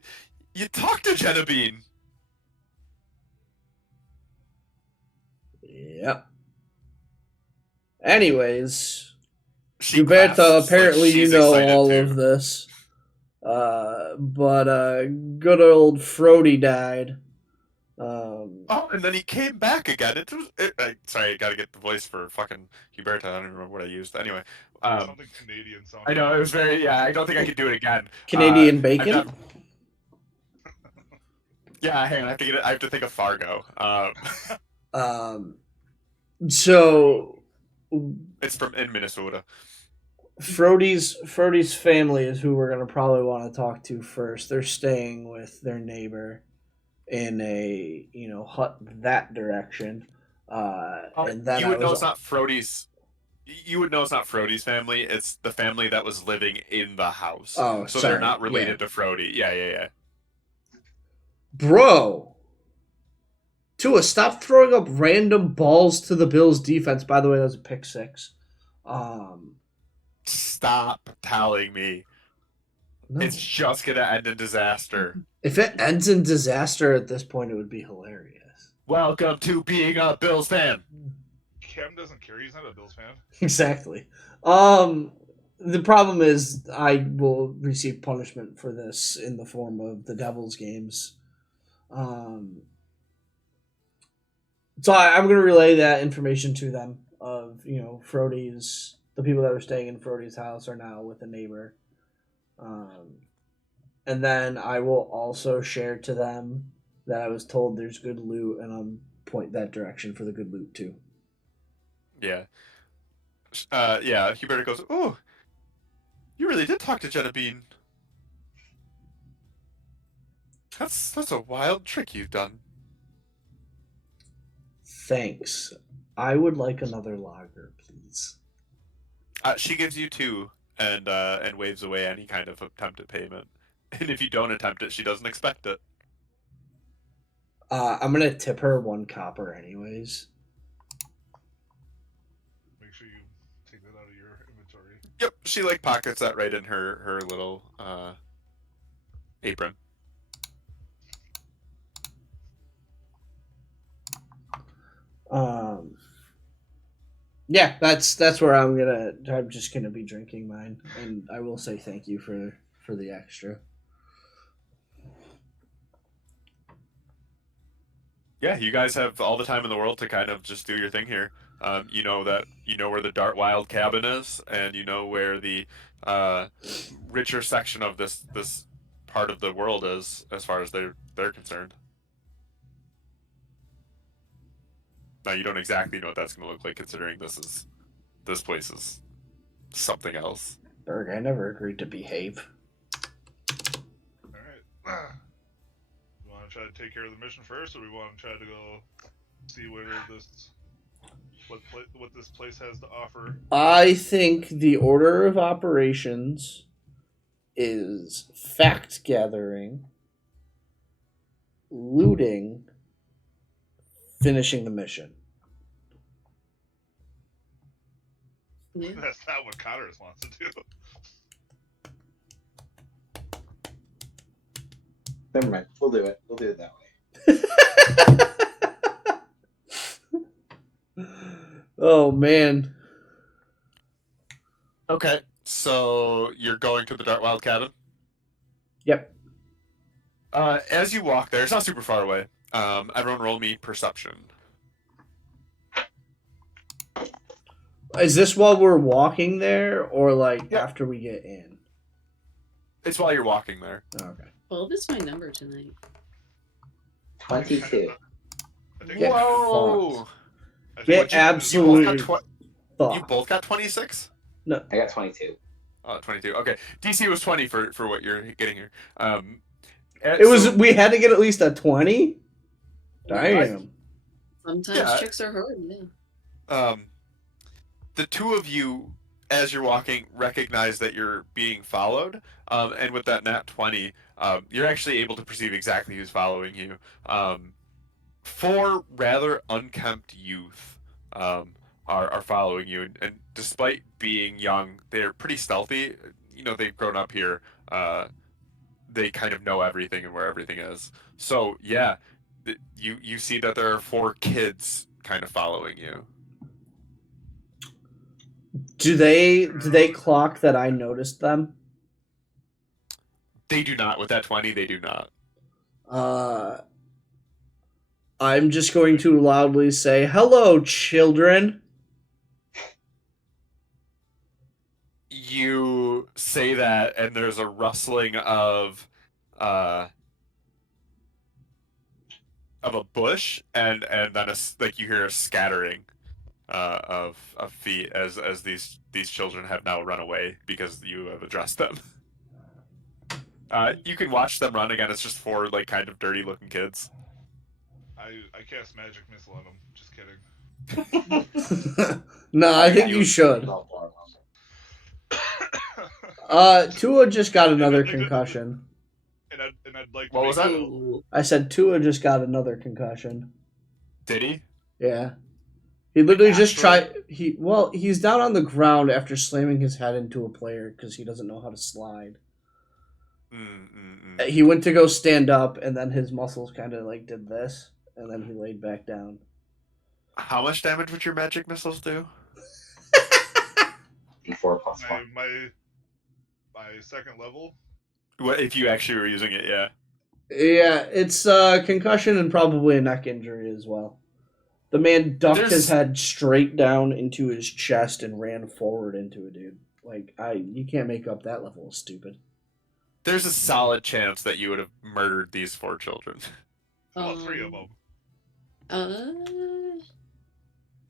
talked to Genevieve." Yep. Anyways, She Huberta, laughs, apparently like you she's know excited all too. of this. But good old Frody died. Oh, and then he came back again. Sorry, I gotta get the voice for fucking Huberta. I don't even remember what I used. Anyway, Something Canadian sounding. I know it was very. Yeah, I don't think I could do it again. Canadian bacon. Yeah, hang on. I have to think of Fargo. So It's in Minnesota. Frody's family is who we're gonna probably want to talk to first. They're staying with their neighbor in a hut that direction. And then you would know it's not Frody's. You would know it's not Frody's family. It's the family that was living in the house. Oh, so sorry. They're not related to Frody. Yeah. Bro, Tua, stop throwing up random balls to the Bills' defense. By the way, that was a pick 6. Stop telling me. No. It's just gonna end in disaster. If it ends in disaster at this point, it would be hilarious. Welcome to being a Bills fan. Cam doesn't care. He's not a Bills fan. Exactly. The problem is I will receive punishment for this in the form of the Devils games. So I'm going to relay that information to them of, Frody's, the people that were staying in Frody's house are now with a neighbor. And then I will also share to them that I was told there's good loot, and I'll point that direction for the good loot too. Yeah. Huberta goes, "Oh, you really did talk to Genevieve. That's a wild trick you've done." Thanks. I would like another lager, please. She gives you 2 and waves away any kind of attempt at payment. And if you don't attempt it, she doesn't expect it. I'm going to tip her 1 copper anyways. Make sure you take that out of your inventory. Yep, she pockets that right in her little apron. Yeah, that's where I'm just gonna be drinking mine, and I will say thank you for the extra. Yeah, you guys have all the time in the world to kind of just do your thing here. You know where the Dart Wild cabin is, and you know where the richer section of this part of the world is, as far as they're concerned. Now you don't exactly know what that's going to look like, considering this place is something else. Berg, I never agreed to behave. All right. We want to try to take care of the mission first, or we want to try to go see what this place has to offer? I think the order of operations is fact gathering, looting, finishing the mission. Yeah. That's not what Connors wants to do. Never mind. We'll do it. We'll do it that way. Oh man. Okay, so you're going to the Dart Wild cabin. Yep. As you walk there, it's not super far away. Everyone, roll me perception. Is this while we're walking there, or like Yeah. after we get in? It's while you're walking there. Okay. 12 is my number tonight. 22. I think Get Whoa! I think Get you- absolutely You fucked. both got 26. I got 22. Oh, 22. Okay, DC was 20 for what you're getting here. It was. We had to get at least a 20. Damn. Sometimes Yeah. chicks are hard, yeah. The two of you, as you're walking, recognize that you're being followed, and with that nat 20, you're actually able to perceive exactly who's following you. Four rather unkempt youth are following you, and despite being young, they're pretty stealthy. You know, they've grown up here. They kind of know everything and where everything is. So yeah, you see that there are four kids kind of following you. Do they clock that I noticed them? They do not. With that 20, they do not. I'm just going to loudly say, "Hello, children." You say that, and there's a rustling of a bush, and then like you hear a scattering of feet as these children have now run away because you have addressed them. You can watch them run again. It's just four like kind of dirty looking kids. I cast magic missile on him. Just kidding. No, I think you should. Tua just got another concussion. And I'd like. What was that? Ooh. I said Tua just got another concussion. Did he? Yeah. He literally just Actually? tried. He's down on the ground after slamming his head into a player because he doesn't know how to slide. He went to go stand up, and then his muscles kind of like did this, and then he laid back down. How much damage would your magic missiles do? D4 plus 1. My second level. What if you actually were using it? Yeah. Yeah, it's concussion and probably a neck injury as well. The man ducked his head straight down into his chest and ran forward into a dude. Like, you can't make up that level of stupid. There's a solid chance that you would have murdered these four children. Well, 3 of them.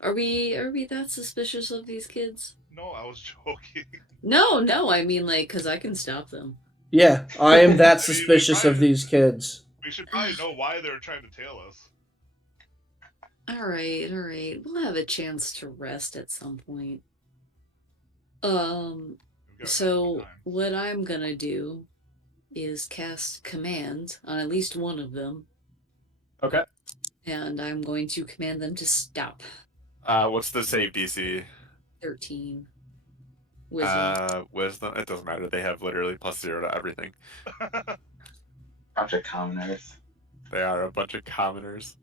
Are we that suspicious of these kids? No, I was joking. No, I mean, like, because I can stop them. Yeah, I am that we suspicious of these kids. We should probably know why they're trying to tail us. Alright. We'll have a chance to rest at some point. We've got So time. what I'm gonna do is cast command on at least one of them, Okay. and I'm going to command them to stop. What's the save DC? 13. Wisdom. Wisdom. It doesn't matter. They have literally +0 to everything. Bunch of commoners. They are a bunch of commoners.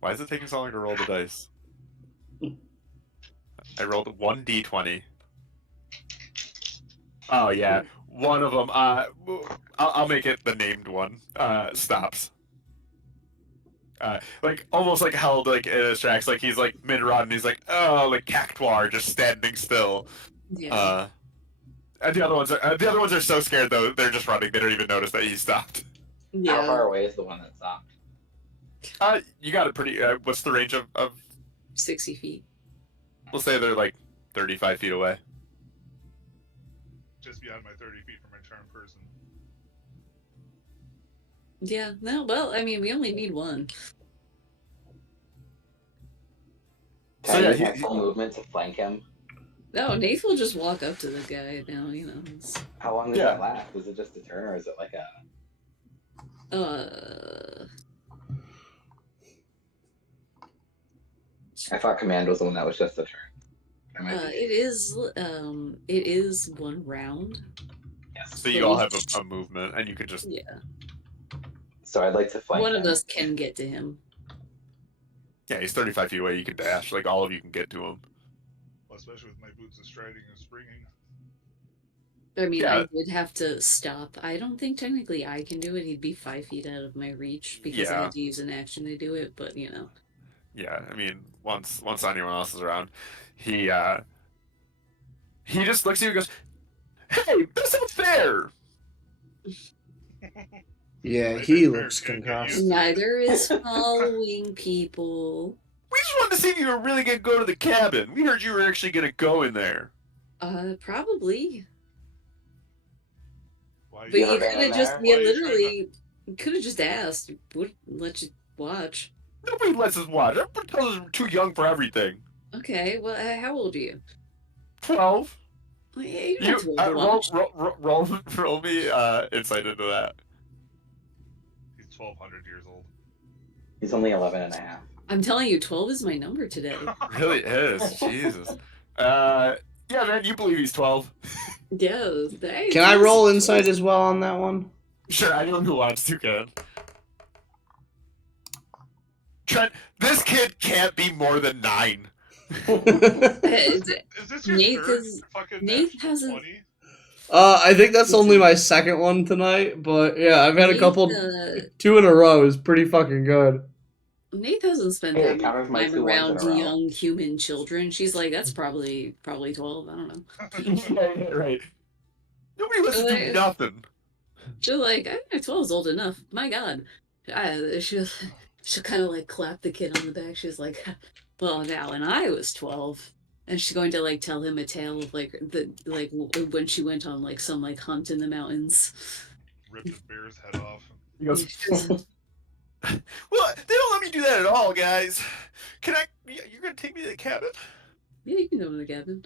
Why is it taking so long to roll the dice? I rolled 1d20. Oh yeah, one of them. I'll make it the named one. Stops. like almost like held like in his tracks, like he's like mid run, and he's like, oh, like cactuar just standing still. Yeah. And the other ones are so scared though they're just running. They don't even notice that he stopped. Yeah. How far away is the one that stopped? You got it pretty. What's the range of? 60 feet. We'll say they're like 35 feet away. Just beyond my 30 feet from my charm person. Yeah. No. Well, I mean, we only need one. Can I use my full movement to flank him? No, Nath will just walk up to the guy now. You know. How long does that last? Is it just a turn, or is it like a? I thought command was the one that was just a turn. It is one round. Yes. So you all have a movement, and you could just. Yeah. So I'd like to flank One him. of us can get to him. Yeah, he's 35 feet away. You can dash. Like all of you can get to him. Well, especially with my boots of striding and springing. I mean, Yeah. I would have to stop. I don't think technically I can do it. He'd be 5 feet out of my reach because I Yeah. had to use an action to do it. But you know. Yeah, I mean, once anyone else is around, he just looks at you and goes, "Hey, that's not fair." Yeah, Right, he right, looks right, right, concussed. right. Neither is following people. We just wanted to see if you were really gonna go to the cabin. We heard you were actually gonna go in there. Probably. Why But you ever could been in have just, there? yeah, Why are you trying literally, could have just asked. Would let you watch. Nobody lets us watch. Everyone tells us we're too young for everything. Okay, well, how old are you? 12. Well, yeah, you're You not too old to watch. roll me insight into that. He's 1,200 years old. He's only 11 and a half. I'm telling you, 12 is my number today. Really is. Jesus. Yeah, man, you believe he's 12. Yeah. Can I roll insight as well on that one? Sure, anyone who wants to can. Trent, this kid can't be more than 9. Is this your Nate third is- fucking Nate natural hasn't- 20? I think that's only my second one tonight, but yeah, I've had a couple. 2 in a row is pretty fucking good. Nate hasn't spent Hey, that count much as my time 2 ones in around a row. young human children. She's like, that's probably 12. I don't know. Yeah, right. Nobody listens to nothing. She's like, I think 12 is old enough. My God. She'll kind of like clap the kid on the back. She's like, well, now when I was 12. And she's going to like tell him a tale of like when she went on like some like hunt in the mountains. Ripped a bear's head off. He goes, well, they don't let me do that at all, guys. Can I? You're gonna take me to the cabin? Yeah, you can go to the cabin.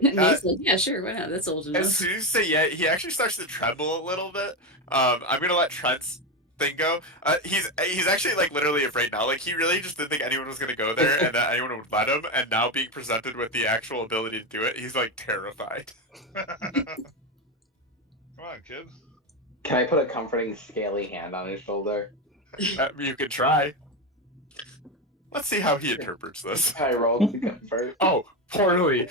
Nate's like, yeah, sure, why not? That's old enough. As soon as you say yeah, he actually starts to tremble a little bit. I'm gonna let Trent's thing go. He's actually like literally afraid now. Like he really just didn't think anyone was gonna go there and that anyone would let him. And now being presented with the actual ability to do it, he's like terrified. Come on, kid. Can I put a comforting, scaly hand on his shoulder? You could try. Let's see how he interprets this. I rolled to comfort. Oh, poorly.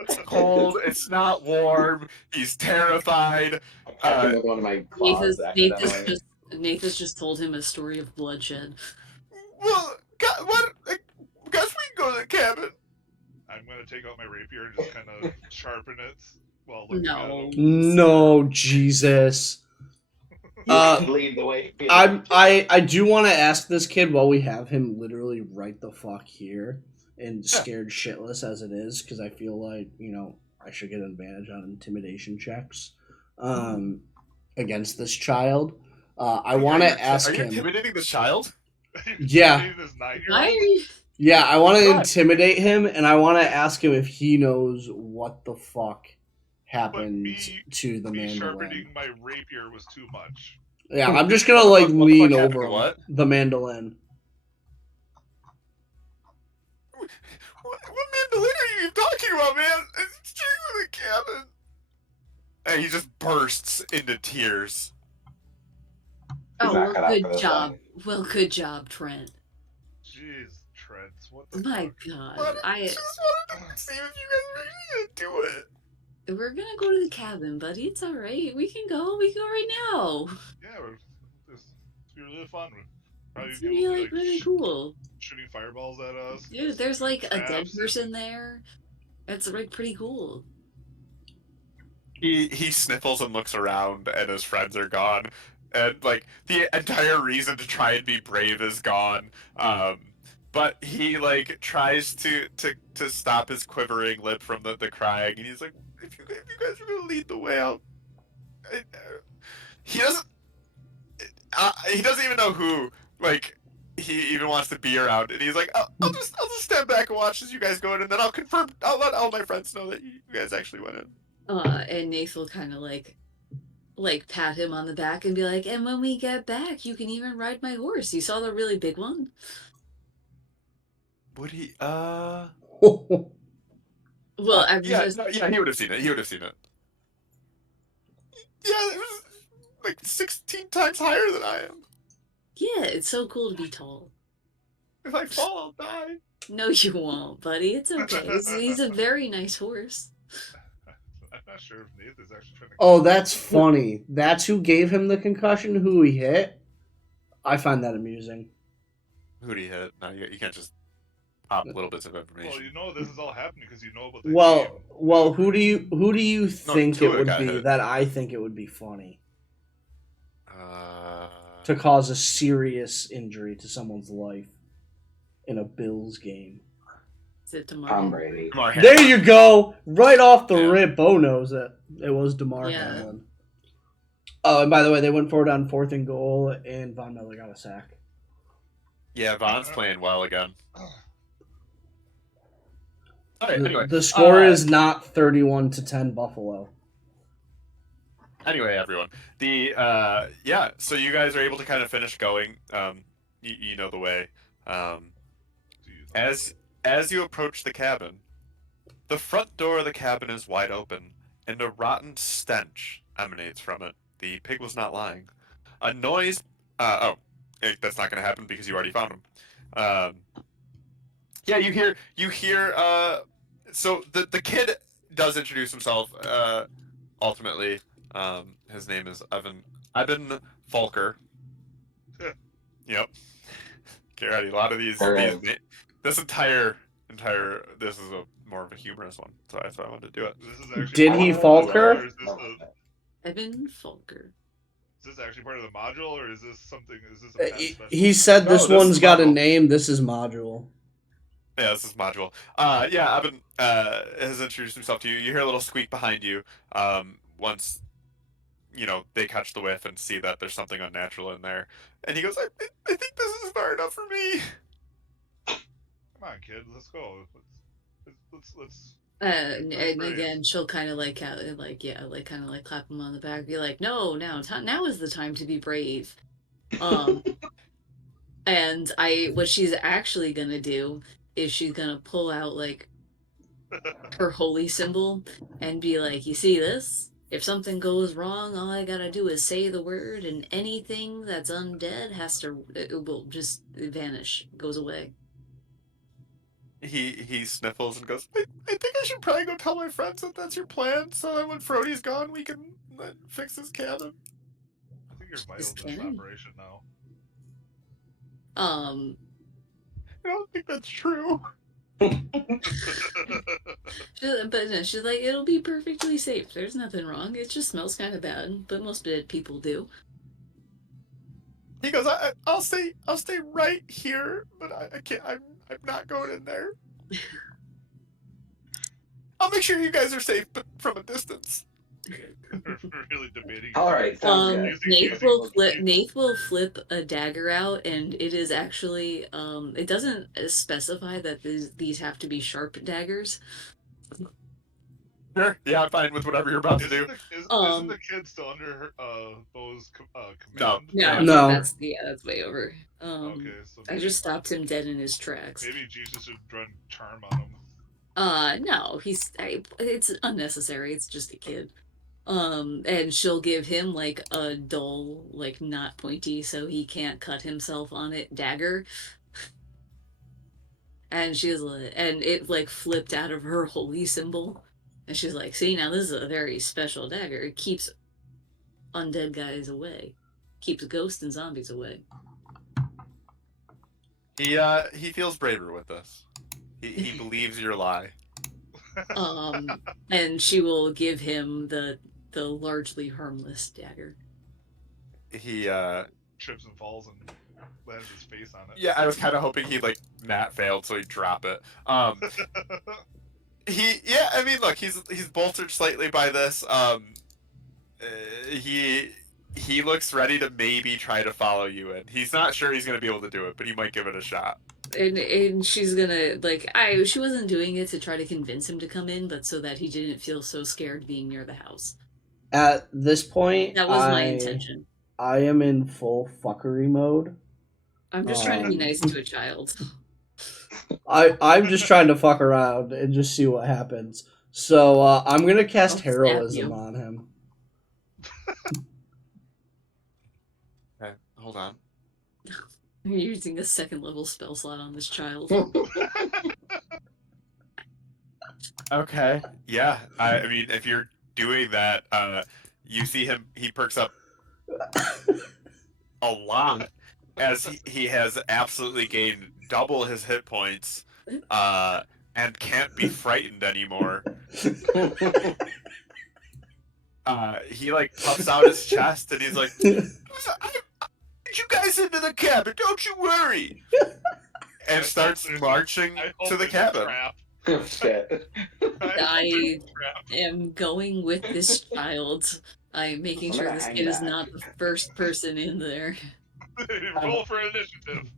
It's cold. It's not warm. He's terrified. I with one of my claws. Nath has just told him a story of bloodshed. Well, what? Guess we can go to the cabin. I'm gonna take out my rapier and just kind of sharpen it while looking No. at it. No, Jesus. You can lead the way. I do want to ask this kid while we have him literally right the fuck here and scared shitless as it is, because I feel like, I should get an advantage on intimidation checks against this child. I want to ask him. Are you him. intimidating this child? Yeah. This 9-year-old? Why are you... Yeah, I want to intimidate him, and I want to ask him if he knows what the fuck happened to the Me mandolin. sharpening my rapier was too much. Yeah, I'm just gonna What lean happened? over him. What? The mandolin. What mandolin are you talking about, man? It's in the cabin. And he just bursts into tears. Oh, not cut out well, for good this job. one. Well, good job, Trent. Jeez, Trent, what the My fuck? God. But I just wanted to see if you guys were gonna do it. We're gonna go to the cabin, buddy. It's all right. We can go. We can go right now. Yeah, it's really fun. Probably It's gonna people be be like like really cool. shooting fireballs at us. Dude, there's like a dead Traps person and there. It's like pretty cool. He sniffles and looks around, and his friends are gone, and like the entire reason to try and be brave is gone. But he like tries to stop his quivering lip from the crying, and he's like, if you guys are gonna lead the way out, he doesn't he doesn't even know who like he even wants to be around, and he's like, I'll just stand back and watch as you guys go in, and then I'll confirm. I'll let all my friends know that you guys actually went in. And Nath will kind of like pat him on the back and be like, and when we get back, you can even ride my horse. You saw the really big one? Would he? Well, I'm Yeah, just no, yeah, he would have seen it. He would have seen it. Yeah, it was like 16 times higher than I am. yeah, it's so cool to be tall. If I fall, I'll die. No, you won't, buddy. It's okay. He's a very nice horse. I'm not sure if Nathan's actually trying to. Oh, that's funny. That's who gave him the concussion, who he hit? I find that amusing. Who'd he hit? No, you can't just pop little bits of information. Well, you know this is all happening because you know about the Well, game. well, who do you think it Tua would got be hit. that I think it would be funny Uh, to cause a serious injury to someone's life in a Bills game? Is it Tom tomorrow? Brady. Kamar There Hamlin. you go, right off the Yeah. rip. Bo knows it. It was DeMar Yeah. Hamlin. Oh, and by the way, they went for it on 4th and goal, and Von Miller got a sack. Yeah, Von's playing well again. All right, anyway. The score is not 31-10 Buffalo. Anyway, everyone. The yeah, so you guys are able to kind of finish going. You know the way. As you approach the cabin, the front door of the cabin is wide open, and a rotten stench emanates from it. The pig was not lying. A noise. That's not going to happen because you already found him. Yeah, you hear. So the kid does introduce himself. Ultimately, his name is Evan Falker. Yep. Okay, ready. A lot of these. This entire. This is more of a humorous one, so that's why I wanted to do it. This is actually Did part he of the falter? module, or is Evan Falker. this actually part of the module, or is this something? Is this a past special? He said No, this this one's is got a module. name. This is module. Yeah, this is module. Yeah, Evan has introduced himself to you. You hear a little squeak behind you. Once they catch the whiff and see that there's something unnatural in there, and he goes, "I think this is far enough for me." Come on, kid, let's go. Let's And brave. again, she'll kind of like kind of like clap him on the back, be like, "No, now is the time to be brave." And what she's actually gonna do is she's gonna pull out like her holy symbol and be like, "You see this? If something goes wrong, all I gotta do is say the word, and anything that's undead it will just vanish, goes away." He sniffles and goes, I think I should probably go tell my friends that that's your plan, so that when Frody's gone, we can fix his cabin. I think you're vital Just to this kidding. operation now. I don't think that's true. But no, she's like, "It'll be perfectly safe. There's nothing wrong. It just smells kind of bad, but most dead people do." He goes, I'll stay right here, but I can't. I'm not going in there. I'll make sure you guys are safe, but from a distance. Really debating. All right, sounds good. Nath will flip a dagger out, and it is actually it doesn't specify that these have to be sharp daggers. Sure. Yeah, I'm fine with whatever you're about to do. Isn't the kid still under her, those command? No, that's way over. Okay, so I just stopped him dead in his tracks. Maybe Jesus should run charm on him. No, it's unnecessary. It's just a kid. And she'll give him like a dull, like not pointy, so he can't cut himself on it dagger. And and it like flipped out of her holy symbol, And she's like, see, now this is a very special dagger. It keeps undead guys away. Keeps ghosts and zombies away. He feels braver with this. He believes your lie. And she will give him the largely harmless dagger. He trips and falls and lands his face on it. Yeah, I was kind of hoping he'd like Matt failed, so he'd drop it. I mean, look, he's bolstered slightly by this. He looks ready to maybe try to follow you in. He's not sure he's gonna be able to do it, but he might give it a shot. And she's gonna she wasn't doing it to try to convince him to come in, but so that he didn't feel so scared being near the house. At this point, that was my intention. I am in full fuckery mode. I'm just trying to be nice to a child. I'm just trying to fuck around and just see what happens. So I'm gonna cast heroism on him. Okay, hold on. I'm using a 2nd level spell slot on this child. Okay, yeah. I mean, if you're doing that, you see him. He perks up a lot as he has absolutely gained double his hit points, and can't be frightened anymore. He like puffs out his chest and he's like, "I get you guys into the cabin, don't you worry," and starts marching to the cabin. Oh, shit. I am going with this child. I'm making sure this kid is not the first person in there. Roll for initiative.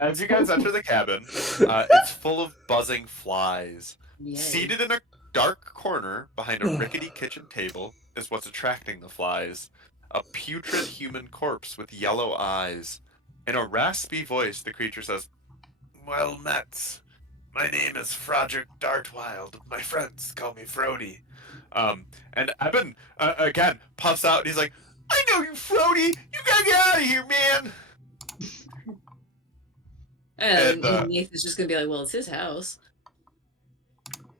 As you guys enter the cabin, it's full of buzzing flies. Yay. Seated in a dark corner behind a rickety kitchen table is what's attracting the flies. A putrid human corpse with yellow eyes. In a raspy voice, the creature says, "Well met. My name is Froderick Dartwild. My friends call me Frody." And Eben, again, puffs out and he's like, "I know you, Frody! You gotta get out of here, man!" And Nathan's just gonna be like, well, it's his house.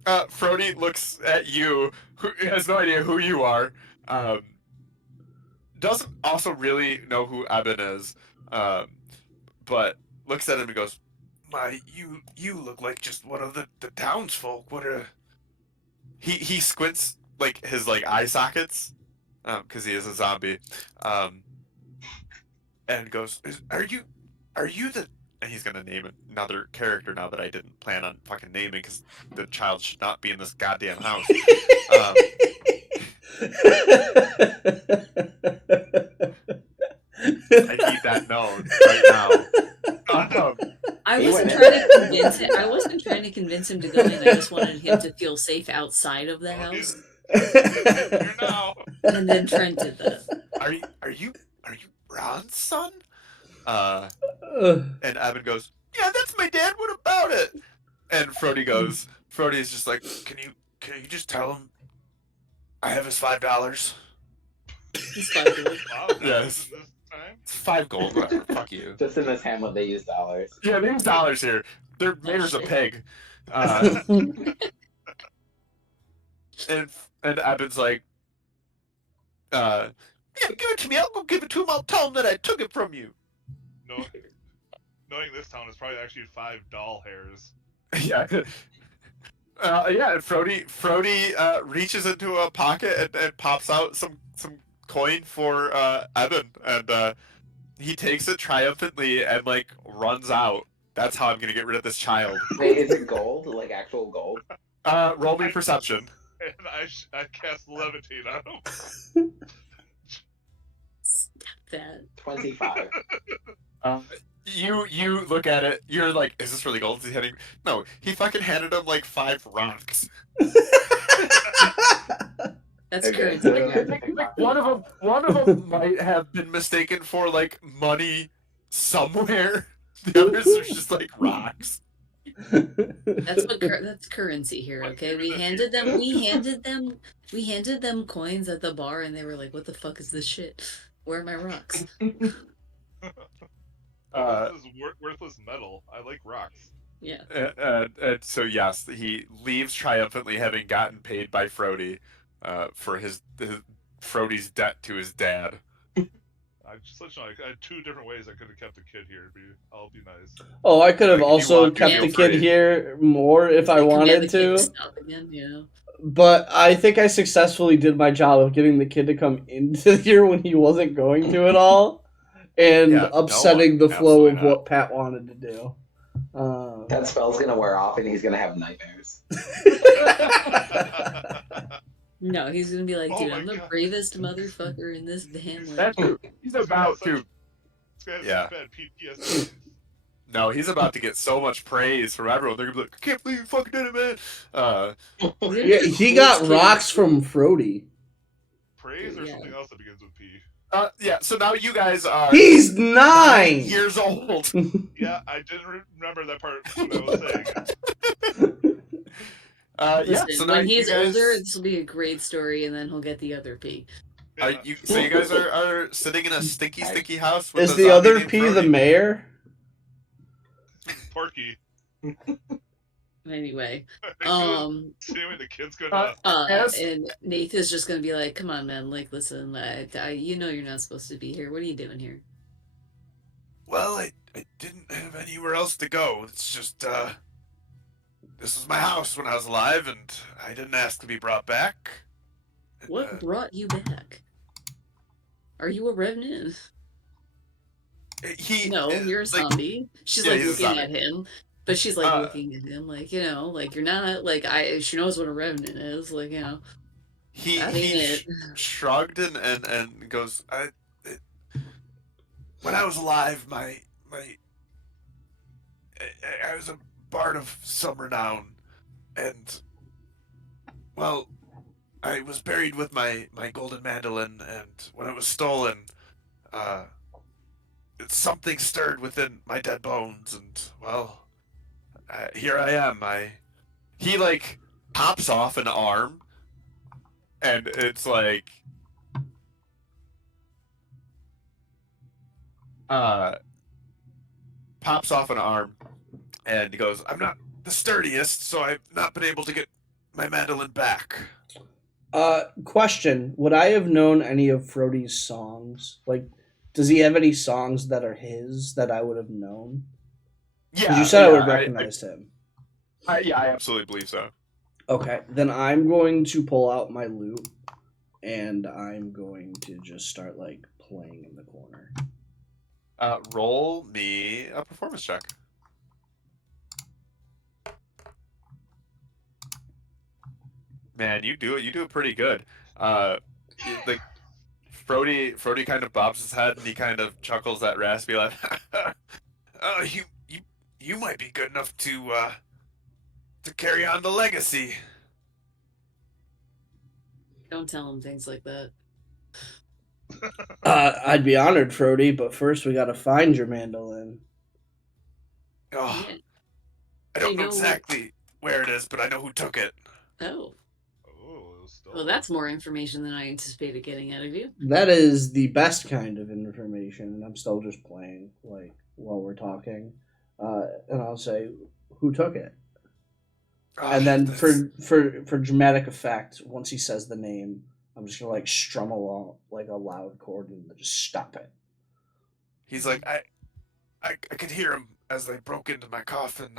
Frody looks at you, who has no idea who you are, doesn't also really know who Eben is, but looks at him and goes, you look like just one of the townsfolk. What a... He squints like his eye sockets, because he is a zombie, and goes, are you the... And he's gonna name another character now that I didn't plan on fucking naming, because the child should not be in this goddamn house. I need that known right now. I wasn't trying to convince him. I wasn't trying to convince him to go in. I just wanted him to feel safe outside of the house. Here now. And then Trent did that. Are you Ron's son? And Eben goes, "Yeah, that's my dad. What about it?" And Frody's just like, Can you just tell him I have his $5? It's $5. Wow, Yes. It's 5 gold. Whatever. Fuck you. Just in this Hamlet, they use dollars. Yeah, they use dollars here. Their mayor's a pig. And Eben's like, "Yeah, give it to me. I'll go give it to him. I'll tell him that I took it from you." No. Knowing this town, it's probably actually 5 doll hairs. Yeah. And Frody reaches into a pocket and pops out some coin for Eben, and he takes it triumphantly and runs out. That's how I'm gonna get rid of this child. Wait, is it gold? Like actual gold? Roll me perception. And I cast levitate on him. Stop that. 25. You look at it. You're like, "Is this really gold?" Is he handing? No, he fucking handed him 5 rocks. That's currency. One of them might have been mistaken for money somewhere. The others are just rocks. That's currency here, okay? We handed them coins at the bar, and they were like, "What the fuck is this shit? Where are my rocks?" This is worthless metal. I like rocks. Yeah. And so yes, he leaves triumphantly, having gotten paid by Frody for his Frody's debt to his dad. I just let you know, I had 2 different ways I could have kept the kid here. I'll be nice. Oh, I could have Like, if you also want to, kept feel the kid free. here more if I Command the wanted kid to to. stop again, yeah. But I think I successfully did my job of getting the kid to come into here when he wasn't going to at all, and Yeah, upsetting the flow absolutely of not. what Pat wanted to do. That spell's gonna wear off, and he's gonna have nightmares. No, he's gonna be like, Oh dude, my I'm the God. bravest motherfucker in this family. That's true. He's about to. This guy has Yeah. such bad PTSD. No, he's about to get so much praise from everyone. They're gonna be like, "I can't believe you fucking did it, man." He's gonna be Yeah, the he coolest got kid in rocks school. from Frody. Praise or Yeah. something else that begins with P. Yeah. So now you guys are He's 9 9! years old. Yeah, I didn't remember that part when I was saying it. Yeah. Listen, So now when you he's guys older, this will be a great story, and then he'll get the other P. are Yeah, you. So you guys are sitting in a stinky house with Is a the zombie other named P the Frody? mayor? Porky. Anyway, Assuming the kid's gonna. Yes. and Nath is just gonna be like, "Come on, man! Like, listen, you know you're not supposed to be here. What are you doing here?" Well, I didn't have anywhere else to go. It's just this was my house when I was alive, and I didn't ask to be brought back. And, What brought you back? Are you a revenant? he No, you're a like, zombie. She's yeah, like he's a looking zombie. at him, but she's like looking at him, like, you know, like you're not like she knows what a revenant is, like, you know, that ain't it. Shrugged and goes, when I was alive, I was a bard of some renown, and well, I was buried with my golden mandolin, and when it was stolen, uh, something stirred within my dead bones, and well, here I am. He like pops off an arm, and it's like uh pops off an arm, and he goes, "I'm not the sturdiest, so I've not been able to get my mandolin back." Question: would I have known any of Frody's songs? Like, does he have any songs that are his that I would have known? Because Yeah, you said I yeah, would have recognized him. yeah, I absolutely believe so. Okay, then I'm going to pull out my lute, and I'm going to just start like playing in the corner. Roll me a performance check. Man, you do it pretty good. Like Frody kind of bobs his head and he kind of chuckles that raspy laugh. You might be good enough to carry on the legacy. Don't tell him things like that. I'd be honored, Frody, but first we gotta find your mandolin. Oh, Yeah. I don't You know know- exactly where it is, but I know who took it. Oh, Oh, it was still. well, that's more information than I anticipated getting out of you. That is the best kind of information, and I'm still just playing like while we're talking. And I'll say who took it. And then for dramatic effect, once he says the name, I'm just gonna like strum along like a loud chord and just stop it. He's like, I could hear him as they broke into my coffin.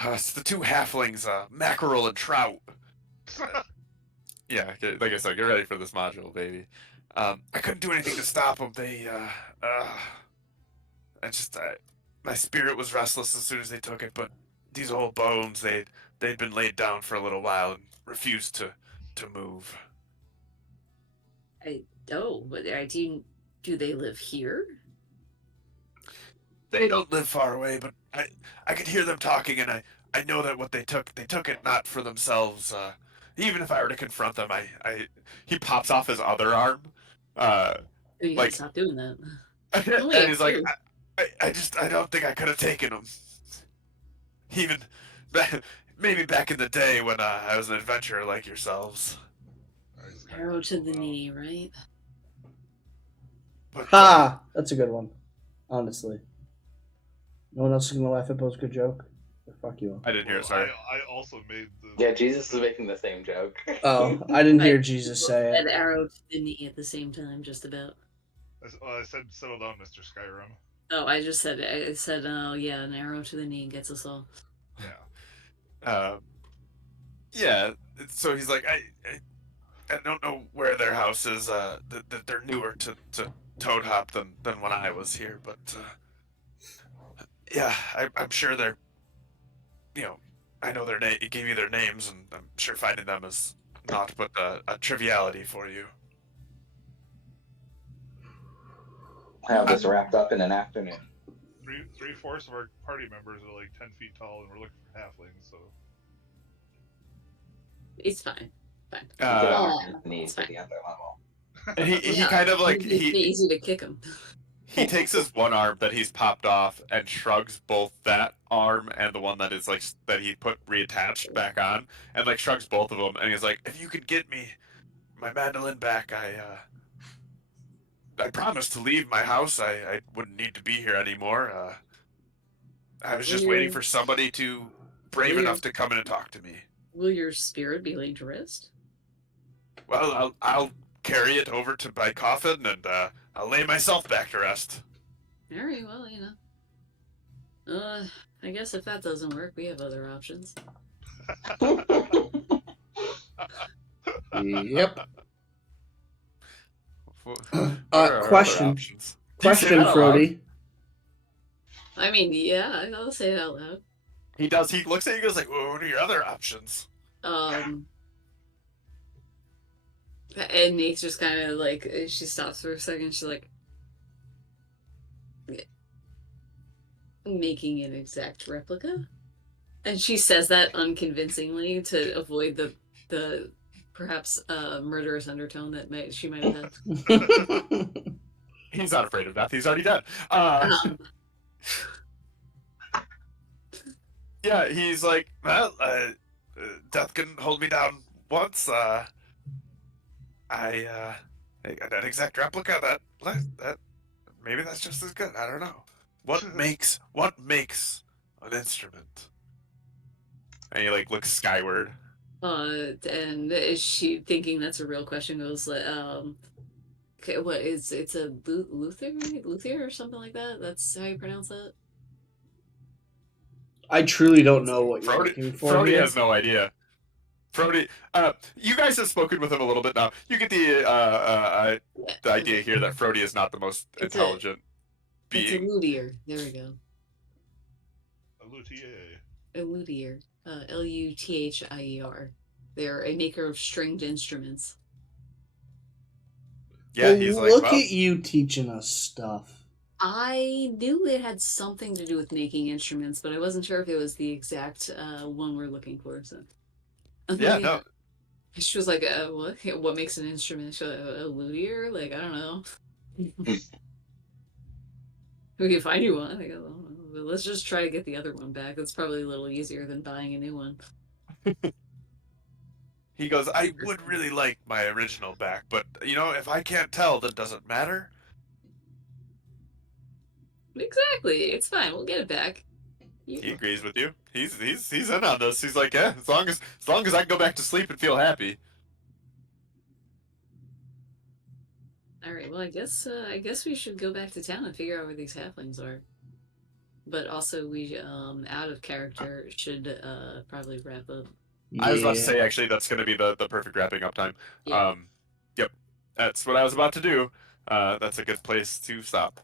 It's the 2 halflings, Mackerel and Trout. Yeah, like I said, get ready for this module, baby. I couldn't do anything to stop them. My spirit was restless as soon as they took it. But these old bones, they'd been laid down for a little while and refused to move. But do they live here? They don't live far away, but I could hear them talking, and I know that what they took it not for themselves. Even if I were to confront them, he pops off his other arm. You gotta stop doing that. And he's like, I don't think I could have taken them. Even maybe back in the day when I was an adventurer like yourselves. Arrow to the knee, right? But, Ha! That's a good one. Honestly, no one else is gonna laugh at Bo's good joke. Fuck you. I didn't hear it. Sorry. I also made the. Yeah, Jesus is making the same joke. Oh, I didn't hear Jesus say An it. arrow to the knee at the same time, just about. I said, settle down, Mr. Skyrim. Oh, I said, oh yeah, an arrow to the knee gets us all. Yeah. Yeah. So he's like, I don't know where their house is. That they're newer to Toad Hop than when I was here, but yeah, I'm sure they're. I know their name. It gave you their names, and I'm sure finding them is not but a triviality for you. Have this wrapped up in an afternoon. Three-fourths of our party members are like 10 feet tall, and we're looking for halflings. So It's fine. Fine. You get on your knees it's at fine. the other level. And he kind of like It'd be easy to kick him. he takes his one arm that he's popped off and shrugs both that arm and the one that is like that he put reattached back on, and like shrugs both of them, and he's like, "If you could get me my mandolin back, I promised to leave my house. I wouldn't need to be here anymore. I was just waiting for somebody to brave enough to come in and talk to me. Will your spirit be laid to rest? Well, I'll carry it over to my coffin, and I'll lay myself back to rest." Alright, well, I guess if that doesn't work, we have other options. Yep. What are our Question. other options? Question, Frody. I mean, yeah, I'll say it out loud. He does. He looks at you and goes like, "Well, what are your other options?" And Nate's just kind of like, she stops for a second, she's like, making an exact replica? And she says that unconvincingly to avoid the perhaps murderous undertone that she might have had. He's not afraid of death. He's already dead. Yeah, he's like, well, death can hold me down once. That exact replica, that maybe that's just as good. I don't know. What makes an instrument? And he like looks skyward. And is she thinking that's a real question? Goes like, okay, what is it's a luthier or something like that? That's how you pronounce that. I truly don't know what you're looking for. Frody here. has no idea. Frody, you guys have spoken with him a little bit now. You get the idea here that Frody is not the most intelligent being. It's a luthier. There we go. a luthier. A luthier. Luthier. They're a maker of stringed instruments. Yeah, he's like, look well, at you teaching us stuff. I knew it had something to do with making instruments, but I wasn't sure if it was the exact one we're looking for. So. Yeah, no. She was like, "What? What makes an instrument? She was like, a luthier? Like, I don't know. We can find you one. I go, well, let's just try to get the other one back. That's probably a little easier than buying a new one." He goes, I would really like my original back, but if I can't tell, that doesn't matter. Exactly. It's fine. We'll get it back. He agrees with you. He's in on this. He's like, yeah, as long as I can go back to sleep and feel happy. All right. Well, I guess we should go back to town and figure out where these halflings are. But also, we out of character should probably wrap up. Yeah. I was about to say, actually, that's going to be the perfect wrapping up time. Yeah. Yep, that's what I was about to do. That's a good place to stop.